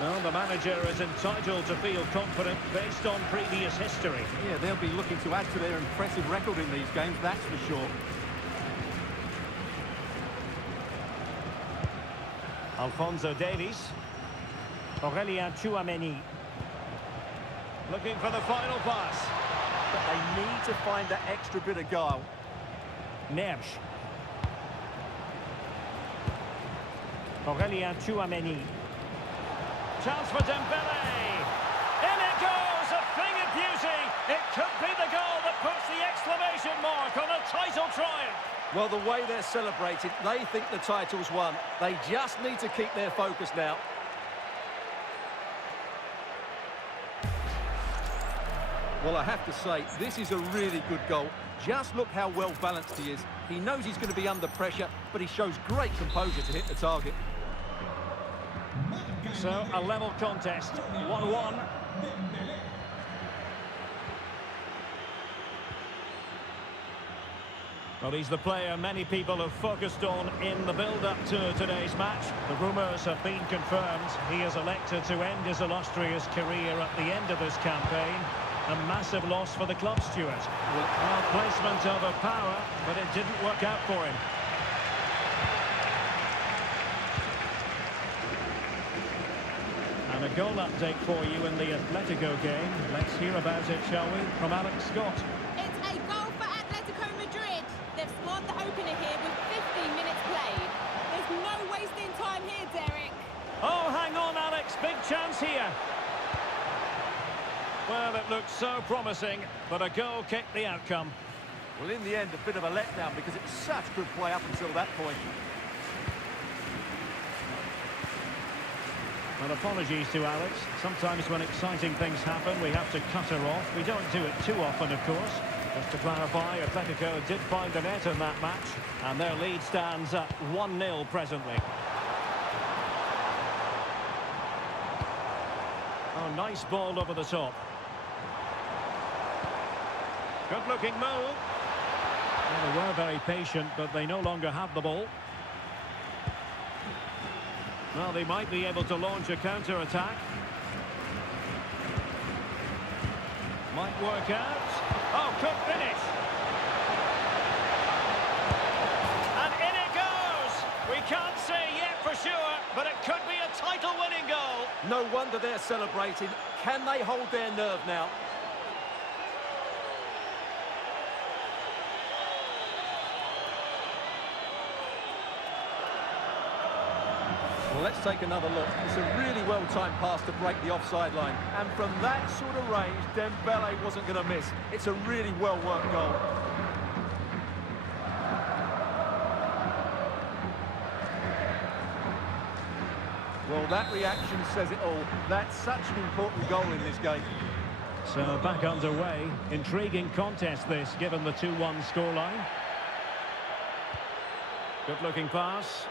Well, the manager is entitled to feel confident based on previous history. Yeah, they'll be looking to add to their impressive record in these games, that's for sure. Alphonso Davies. Aurelien Tchouameni. Looking for the final pass. But they need to find that extra bit of guile. Neves. Aurelien Tchouameni. Chance for Dembele. In it goes, a thing of beauty. It could be the goal that puts the exclamation mark on a title triumph. Well, the way they're celebrating, they think the title's won. They just need to keep their focus now. Well, I have to say, this is a really good goal. Just look how well balanced he is. He knows he's going to be under pressure, but he shows great composure to hit the target. So, a level contest, 1-1. Well, he's the player many people have focused on in the build-up to today's match. The rumours have been confirmed. He has elected to end his illustrious career at the end of this campaign. A massive loss for the club, Stuart. Well, placement over power, but it didn't work out for him. And a goal update for you in the Atletico game. Let's hear about it, shall we, from Alex Scott. It's a goal for Atletico Madrid. They've scored the opener here with 15 minutes played. There's no wasting time here, Derek. Oh, hang on, Alex. Big chance here. Well, it looked so promising, but a goal kicked the outcome. Well, in the end, a bit of a letdown because it's such good play up until that point. Well, apologies to Alex. Sometimes when exciting things happen, we have to cut her off. We don't do it too often, of course. Just to clarify, Atletico did find the net in that match, and their lead stands at 1-0 presently. Oh, nice ball over the top. Good-looking move. Well, they were very patient, but they no longer have the ball. Well, they might be able to launch a counter-attack. Might work out. Oh, could finish. And in it goes. We can't say yet for sure, but it could be a title-winning goal. No wonder they're celebrating. Can they hold their nerve now? Well, let's take another look. It's a really well-timed pass to break the offside line. And from that sort of range, Dembele wasn't going to miss. It's a really well-worked goal. Well, that reaction says it all. That's such an important goal in this game. So back underway. Intriguing contest this, given the 2-1 scoreline. Good-looking pass.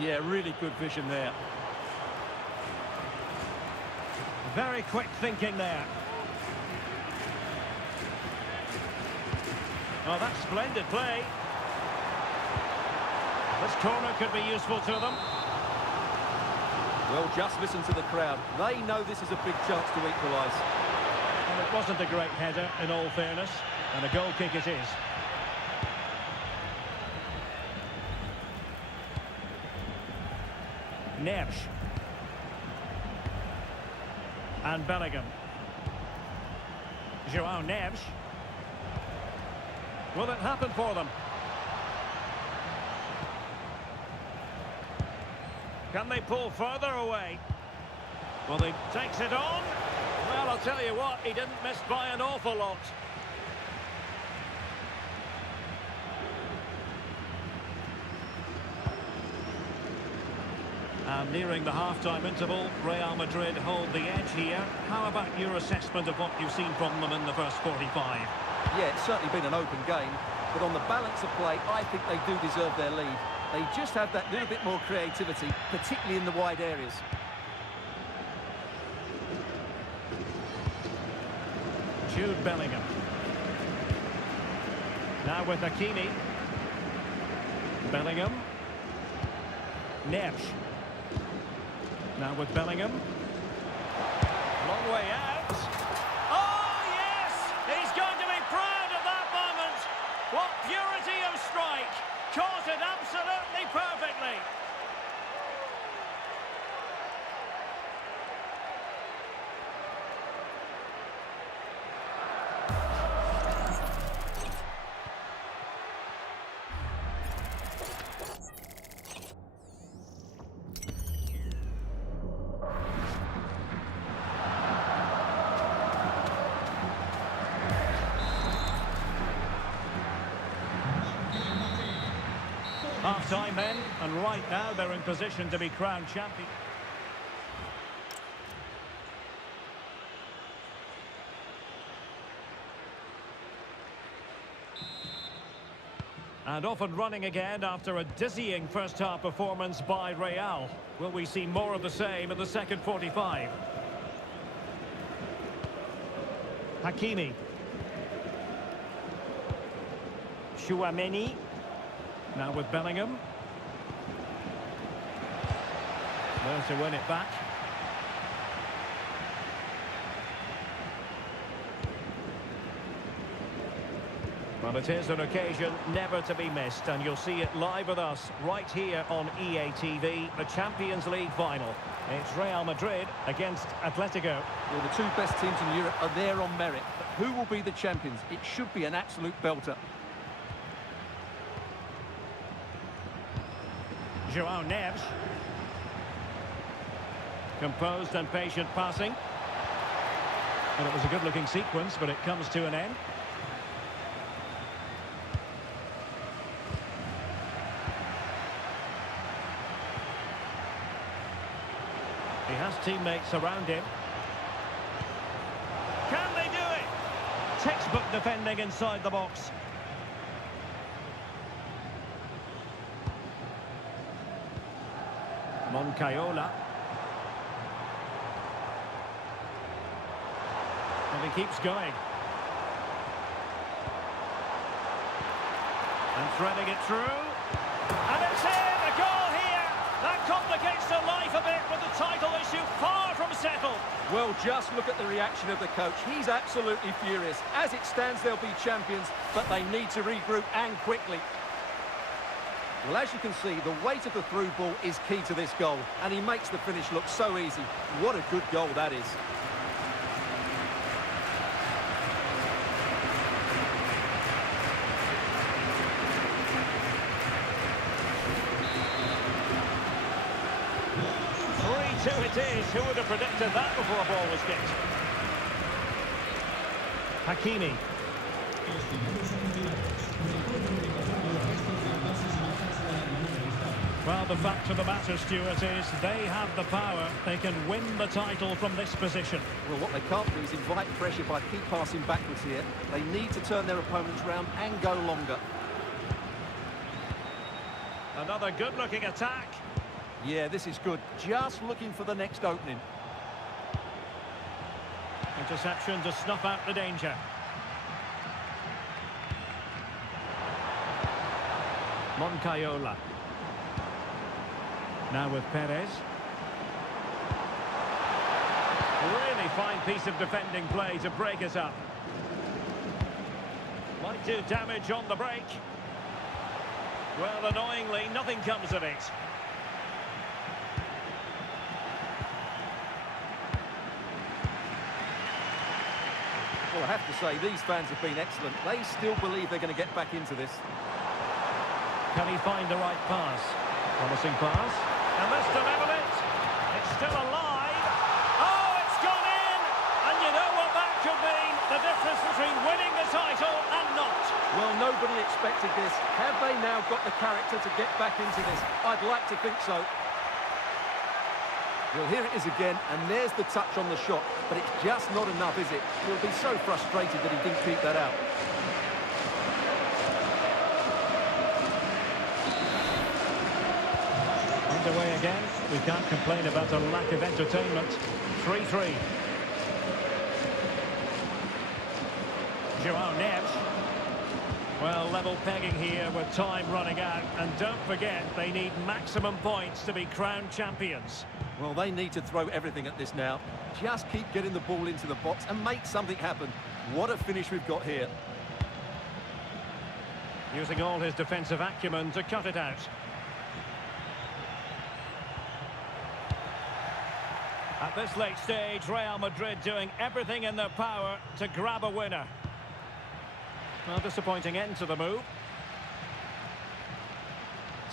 Yeah, really good vision there. Very quick thinking there. Oh, that's splendid play. This corner could be useful to them. Well, just listen to the crowd. They know this is a big chance to equalise. Well, it wasn't a great header, in all fairness, and a goal kick it is. Neves. And Bellingham. Joao Neves. Will it happen for them? Can they pull further away? Well, he takes it on. Well, I'll tell you what, he didn't miss by an awful lot. And nearing the half-time interval, Real Madrid hold the edge here. How about your assessment of what you've seen from them in the first 45? Yeah, it's certainly been an open game, but on the balance of play, I think they do deserve their lead. They just have that little bit more creativity, particularly in the wide areas. Jude Bellingham. Now with Hakimi. Bellingham. Neves. Now with Bellingham. Long way out. Oh, yes! He's going to be proud of that moment. What purity of strike. Caught it absolutely perfectly. Half-time then, and right now they're in position to be crowned champion. And off and running again after a dizzying first-half performance by Real. Will we see more of the same in the second 45? Hakimi. Chouameni. Now with Bellingham. Learns to win it back. Well, it is an occasion never to be missed, and you'll see it live with us right here on EA TV, the Champions League final. It's Real Madrid against Atletico. Well, the two best teams in Europe are there on merit, but who will be the champions? It should be an absolute belter. João Neves. Composed and patient passing. And it was a good-looking sequence, but it comes to an end. He has teammates around him. Can they do it? Textbook defending inside the box. Moncayola. And he keeps going. And threading it through. And it's in! A goal here! That complicates the life a bit, with the title issue far from settled. Well, just look at the reaction of the coach. He's absolutely furious. As it stands, they'll be champions, but they need to regroup, and quickly. Well, as you can see, the weight of the through ball is key to this goal, and he makes the finish look so easy. What a good goal that is. It is. Who would have predicted that before a ball was kicked? Hakimi. Well, the fact of the matter, Stuart, is they have the power. They can win the title from this position. Well, what they can't do is invite pressure by keep passing backwards here. They need to turn their opponents round and go longer. Another good-looking attack. Yeah, this is good. Just looking for the next opening. Interception to snuff out the danger. Moncayola. Now with Perez. Really fine piece of defending play to break us up. Might do damage on the break. Well, annoyingly, nothing comes of it. Well, I have to say, these fans have been excellent. They still believe they're going to get back into this. Can he find the right pass? Promising pass. And this to level it. It's still alive. Oh, it's gone in! And you know what that could mean? The difference between winning the title and not. Well, nobody expected this. Have they now got the character to get back into this? I'd like to think so. Well, here it is again, and there's the touch on the shot, but it's just not enough, is it? He'll be so frustrated that he didn't keep that out. Underway again. We can't complain about a lack of entertainment. 3-3. Joao Neves. Well, level pegging here with time running out. And don't forget, they need maximum points to be crowned champions. Well, they need to throw everything at this now. Just keep getting the ball into the box and make something happen. What a finish we've got here. Using all his defensive acumen to cut it out. At this late stage, Real Madrid doing everything in their power to grab a winner. Well, disappointing end to the move.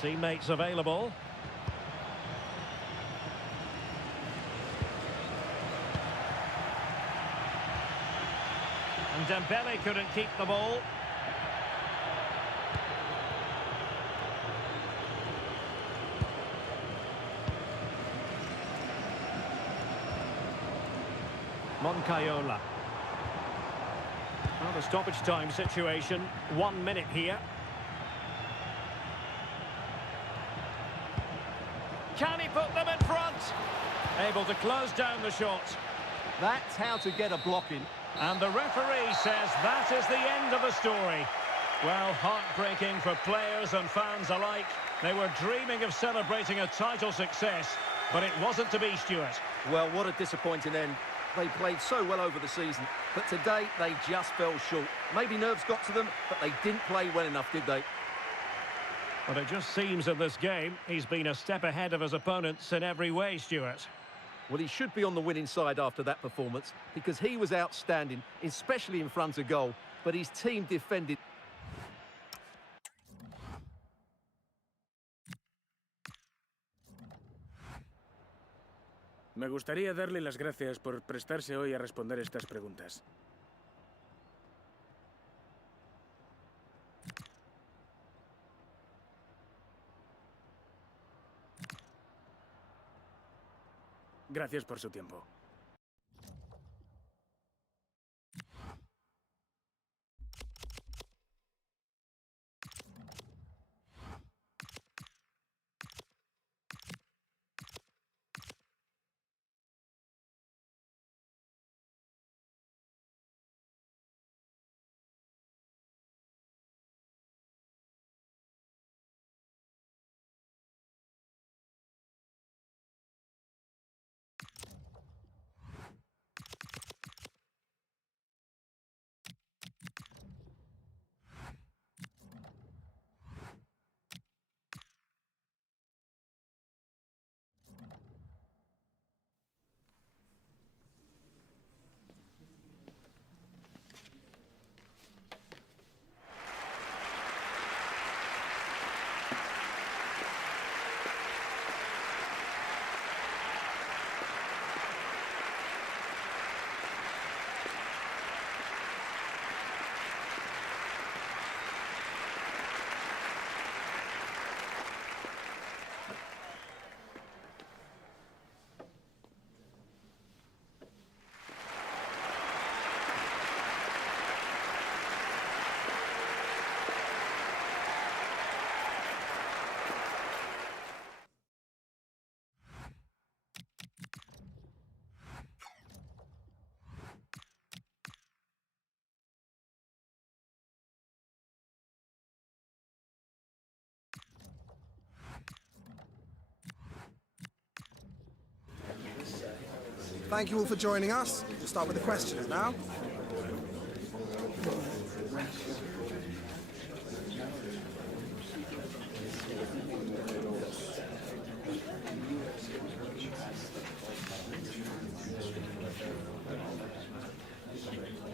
Teammates available. And Dembele couldn't keep the ball. Moncayola. Well, the stoppage time situation, 1 minute here. Can he put them in front? Able to close down the shot. That's how to get a block in. And the referee says that is the end of the story. Well, heartbreaking for players and fans alike. They were dreaming of celebrating a title success, but it wasn't to be, Stuart. Well, what a disappointing end. They played so well over the season, but today they just fell short. Maybe nerves got to them, but they didn't play well enough, did they? But it just seems in this game, he's been a step ahead of his opponents in every way, Stuart. Well, he should be on the winning side after that performance because he was outstanding, especially in front of goal, but his team defended. Me gustaría darle las gracias por prestarse hoy a responder estas preguntas. Gracias por su tiempo. Thank you all for joining us. We'll start with the questions now.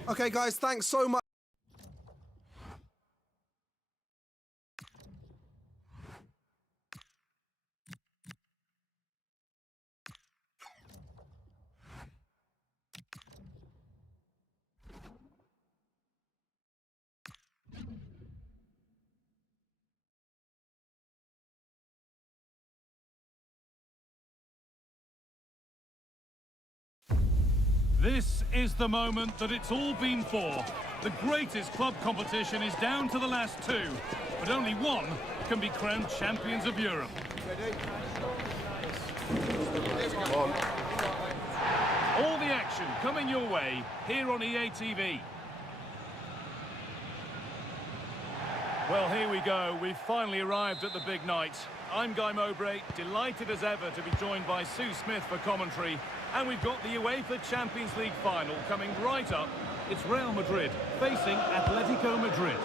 Okay, guys, thanks so much. This is the moment that it's all been for. The greatest club competition is down to the last two, but only one can be crowned champions of Europe. All the action coming your way here on EA TV. Well, here we go. We've finally arrived at the big night. I'm Guy Mowbray, delighted as ever to be joined by Sue Smith for commentary. And we've got the UEFA Champions League final coming right up. It's Real Madrid facing Atletico Madrid.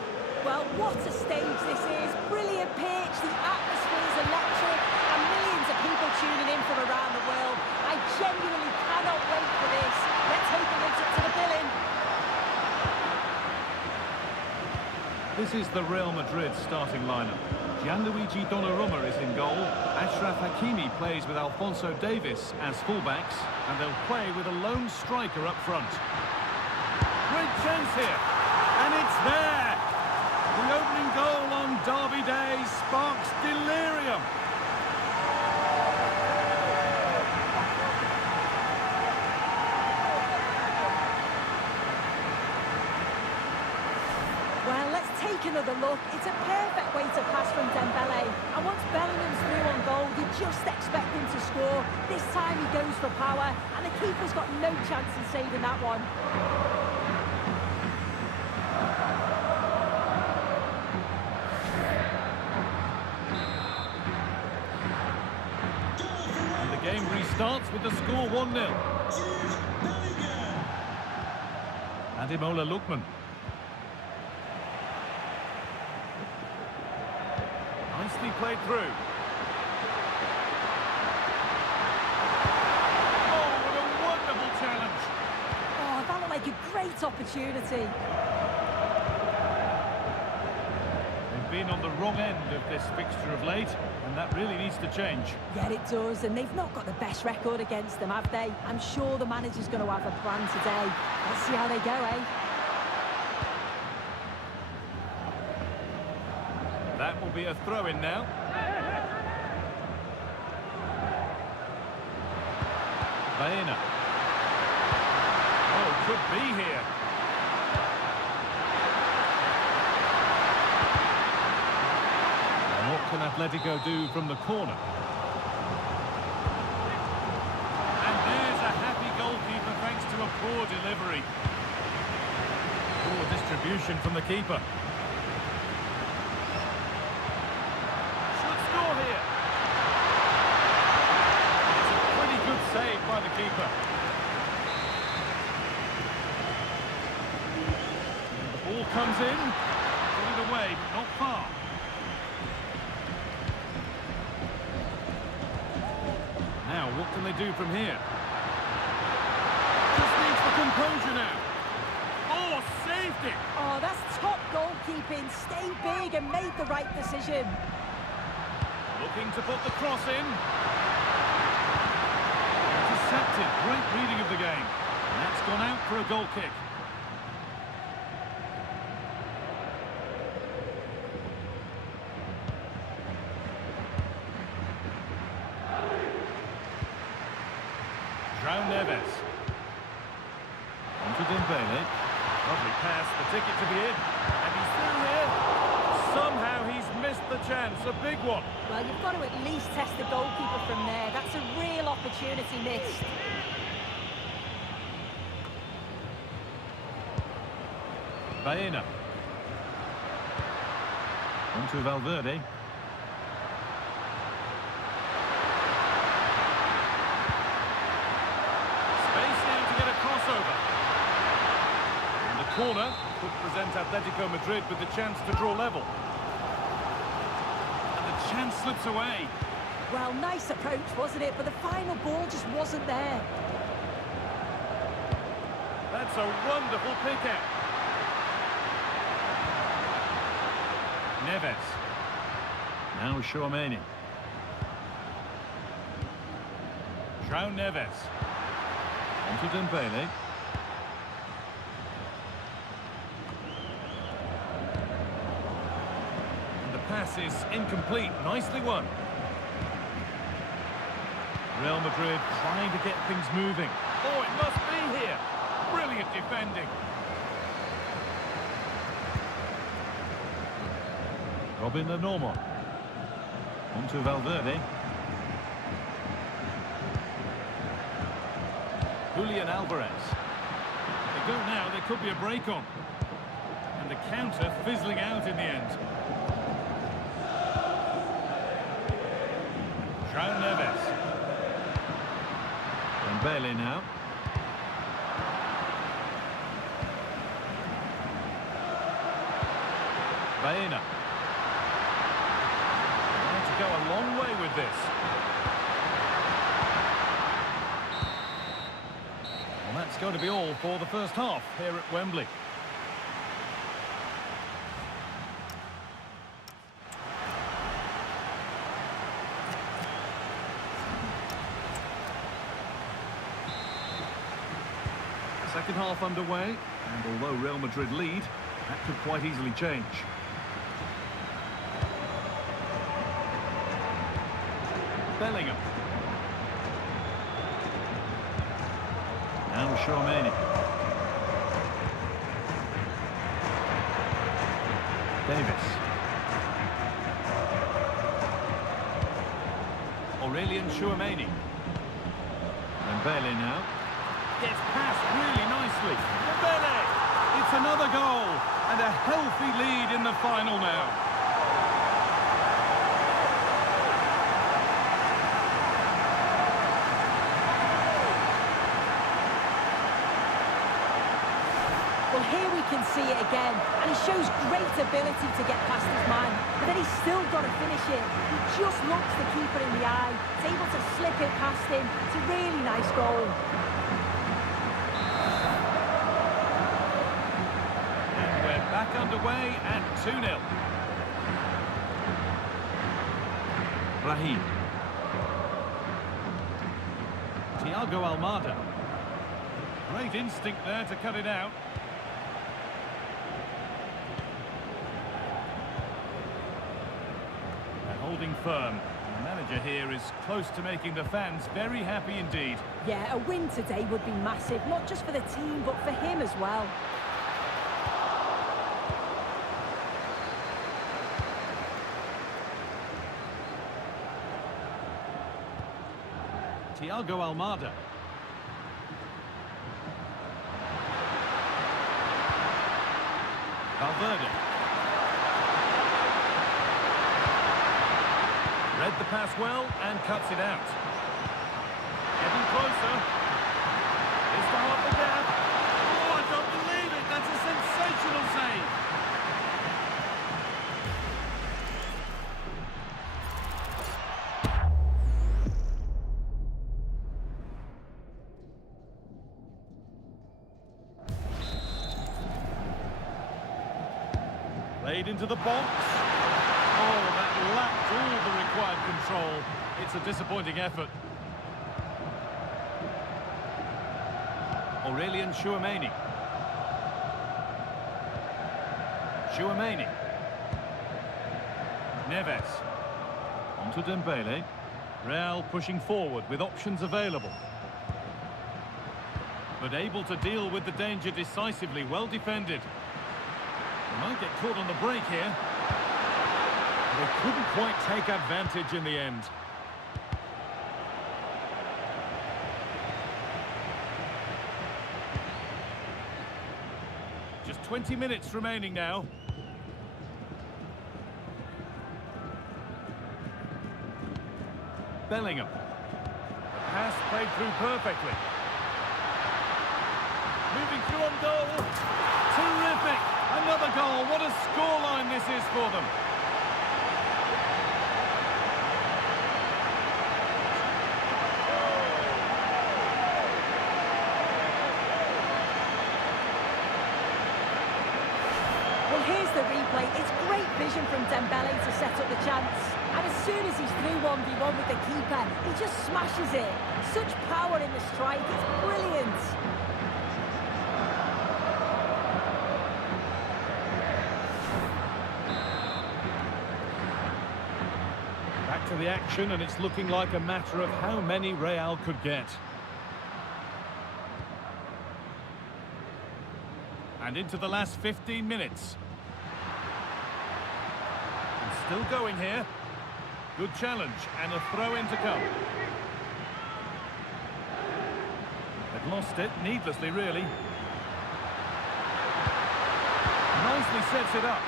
Well, what a stage this is. Brilliant pitch, the atmosphere is electric, and millions of people tuning in from around the world. I genuinely cannot wait for this. Let's hope it lives up to the billing. This is the Real Madrid starting lineup. Gianluigi Donnarumma is in goal. Achraf Hakimi plays with Alphonso Davies as fullbacks, and they'll play with a lone striker up front. Great chance here, and it's there! The opening goal on Derby Day sparks delirium. Well, let's take another look. It's a perfect way to pass from Dembele. And once Bellingham's through on goal, you just expect him to score. This time he goes for power, and the keeper's got no chance in saving that one. And the game restarts with the score 1-0. Ademola Lookman. Nicely played through. Oh, what a wonderful challenge. Oh, that looked like a great opportunity. They've been on the wrong end of this fixture of late, and that really needs to change. Yeah, it does, and they've not got the best record against them, have they? I'm sure the manager's going to have a plan today. Let's see how they go, eh? That will be a throw-in now. Baena. Oh, could be here. And what can Atletico do from the corner? And there's a happy goalkeeper thanks to a poor delivery. Poor distribution from the keeper. Saved by the keeper. And the ball comes in, put it away, but not far. Now, what can they do from here? Just needs the composure now. Oh, saved it! Oh, that's top goalkeeping. Stay big and made the right decision. Looking to put the cross in. Intercepted. Great reading of the game. And that's gone out for a goal kick. João Neves. Onto Dembele. Lovely pass, the ticket to be in. And he's through here. Somehow he's missed the chance, a big one. Well, you've got to at least test the goalkeeper from there. That's a real opportunity missed. Baena. Onto Valverde. Space now to get a crossover. And the corner could present Atletico Madrid with the chance to draw level. And the chance slips away. Well, nice approach, wasn't it? But the final ball just wasn't there. That's a wonderful pick-out. Neves. Now Tchouaméni. João Neves. Onto Dembele. And the pass is incomplete. Nicely won. Real Madrid trying to get things moving. Oh, it must be here. defending. Robin the Normal. On to Valverde. Julian Alvarez. They go now, there could be a break on. And the counter fizzling out in the end. João Neves. Dembele now. Baena. Going to go a long way with this. Well, that's going to be all for the first half here at Wembley. Second half underway, and although Real Madrid lead, that could quite easily change. Bellingham. Now Tchouaméni. Davis. Aurelien Tchouaméni. Dembele now. Gets past really nicely. Dembele! It's another goal, and a healthy lead in the final now. Well, here we can see it again, and he shows great ability to get past his man, but then he's still got to finish it. He just looks the keeper in the eye. He's able to slip it past him. It's a really nice goal. And we're back underway at 2-0. Raheem. Thiago Almada. Great instinct there to cut it out. Holding firm. The manager here is close to making the fans very happy indeed. Yeah, a win today would be massive, not just for the team, but for him as well. Thiago Almada. Valverde. Read the pass well and cuts it out. Getting closer. Is to half the gap. Oh, I don't believe it. That's a sensational save. Played into the box. Oh, that lacked all the required control. It's a disappointing effort. Aurelien Tchouaméni. Tchouaméni. Neves. On to Dembele. Real pushing forward with options available. But able to deal with the danger decisively, well defended. They might get caught on the break here. They couldn't quite take advantage in the end. Just 20 minutes remaining now. Bellingham. The pass played through perfectly. Moving through on goal. Terrific! Another goal. What a scoreline this is for them. Well, here's the replay. It's great vision from Dembele to set up the chance. And as soon as he's through 1v1 with the keeper, he just smashes it. Such power in the strike. It's brilliant. Back to the action, and it's looking like a matter of how many Real could get. And into the last 15 minutes. And still going here. Good challenge and a throw-in to come. They've lost it, needlessly really. Nicely sets it up.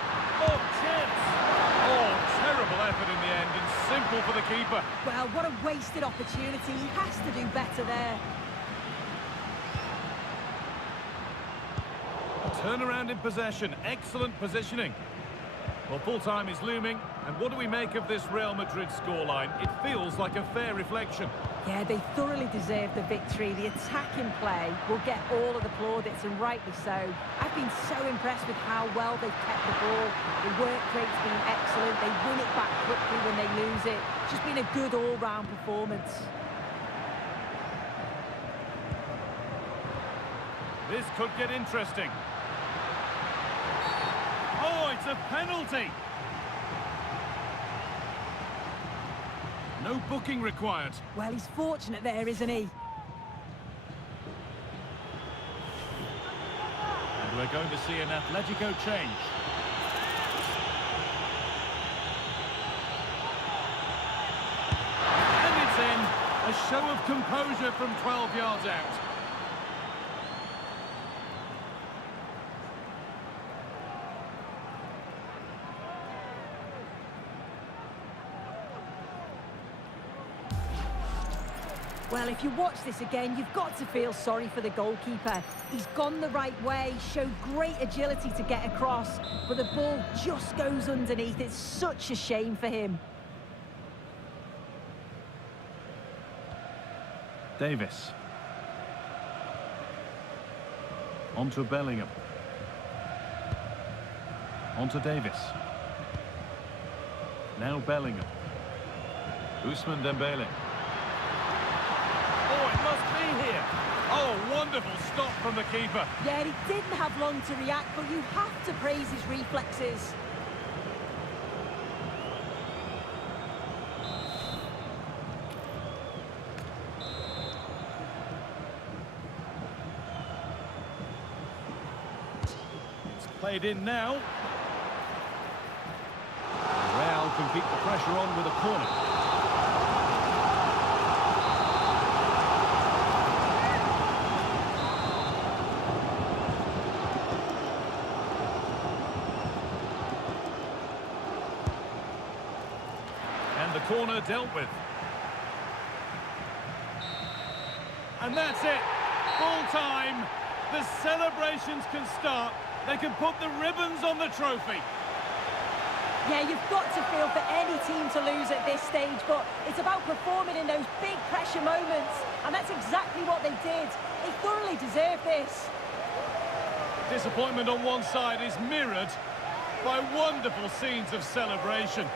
Oh, chance! Oh, terrible effort in the end and simple for the keeper. Well, what a wasted opportunity. He has to do better there. A turnaround in possession, excellent positioning. Well, full-time is looming, and what do we make of this Real Madrid scoreline? It feels like a fair reflection. Yeah, they thoroughly deserve the victory. The attacking play will get all of the plaudits, and rightly so. I've been so impressed with how well they've kept the ball. The work rate's been excellent. They win it back quickly when they lose it. It's just been a good all-round performance. This could get interesting. Oh, it's a penalty! No booking required. Well, he's fortunate there, isn't he? And we're going to see an Atletico change. And it's in. A show of composure from 12 yards out. Well, if you watch this again, you've got to feel sorry for the goalkeeper. He's gone the right way, showed great agility to get across, but the ball just goes underneath. It's such a shame for him. Davis. On to Bellingham. On to Davis. Now Bellingham. Ousmane Dembele. Oh, it must be here. Oh, wonderful stop from the keeper. Yeah, he didn't have long to react, but you have to praise his reflexes. It's played in now. Real can keep the pressure on with a corner. The corner dealt with. And that's it. Full time. The celebrations can start. They can put the ribbons on the trophy. Yeah, you've got to feel for any team to lose at this stage, but it's about performing in those big pressure moments, and that's exactly what they did. They thoroughly deserve this. Disappointment on one side is mirrored by wonderful scenes of celebration.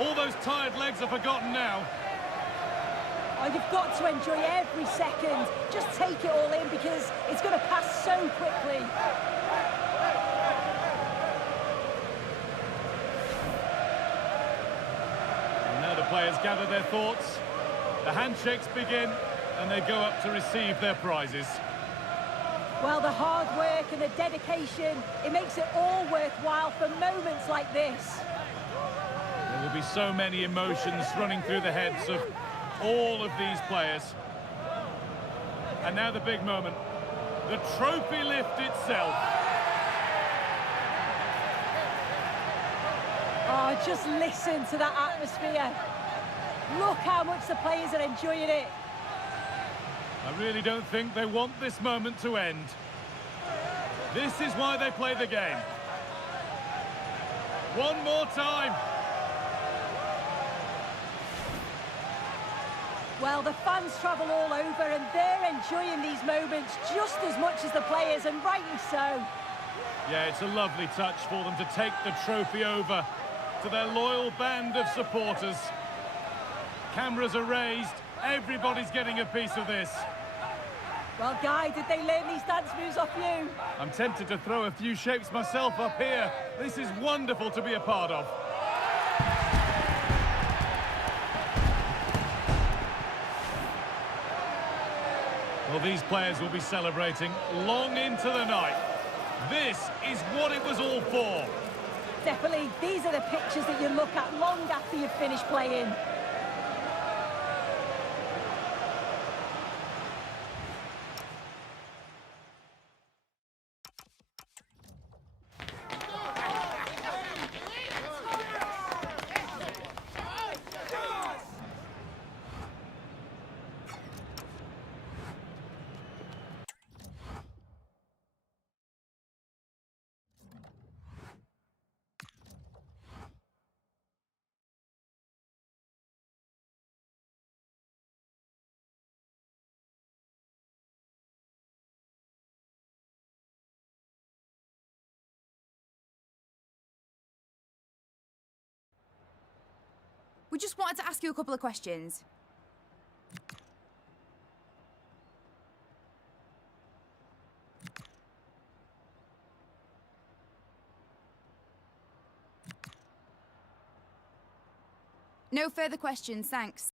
All those tired legs are forgotten now. Oh, you've got to enjoy every second. Just take it all in because it's going to pass so quickly. And now the players gather their thoughts. The handshakes begin and they go up to receive their prizes. Well, the hard work and the dedication, it makes it all worthwhile for moments like this. There will be so many emotions running through the heads of all of these players. And now the big moment. The trophy lift itself. Oh, just listen to that atmosphere. Look how much the players are enjoying it. I really don't think they want this moment to end. This is why they play the game. One more time. Well, the fans travel all over and they're enjoying these moments just as much as the players, and rightly so. Yeah, it's a lovely touch for them to take the trophy over to their loyal band of supporters. Cameras are raised, everybody's getting a piece of this. Well, Guy, did they learn these dance moves off you? I'm tempted to throw a few shapes myself up here. This is wonderful to be a part of. Well, these players will be celebrating long into the night. This is what it was all for. Definitely, these are the pictures that you look at long after you've finished playing. We just wanted to ask you a couple of questions. No further questions, thanks.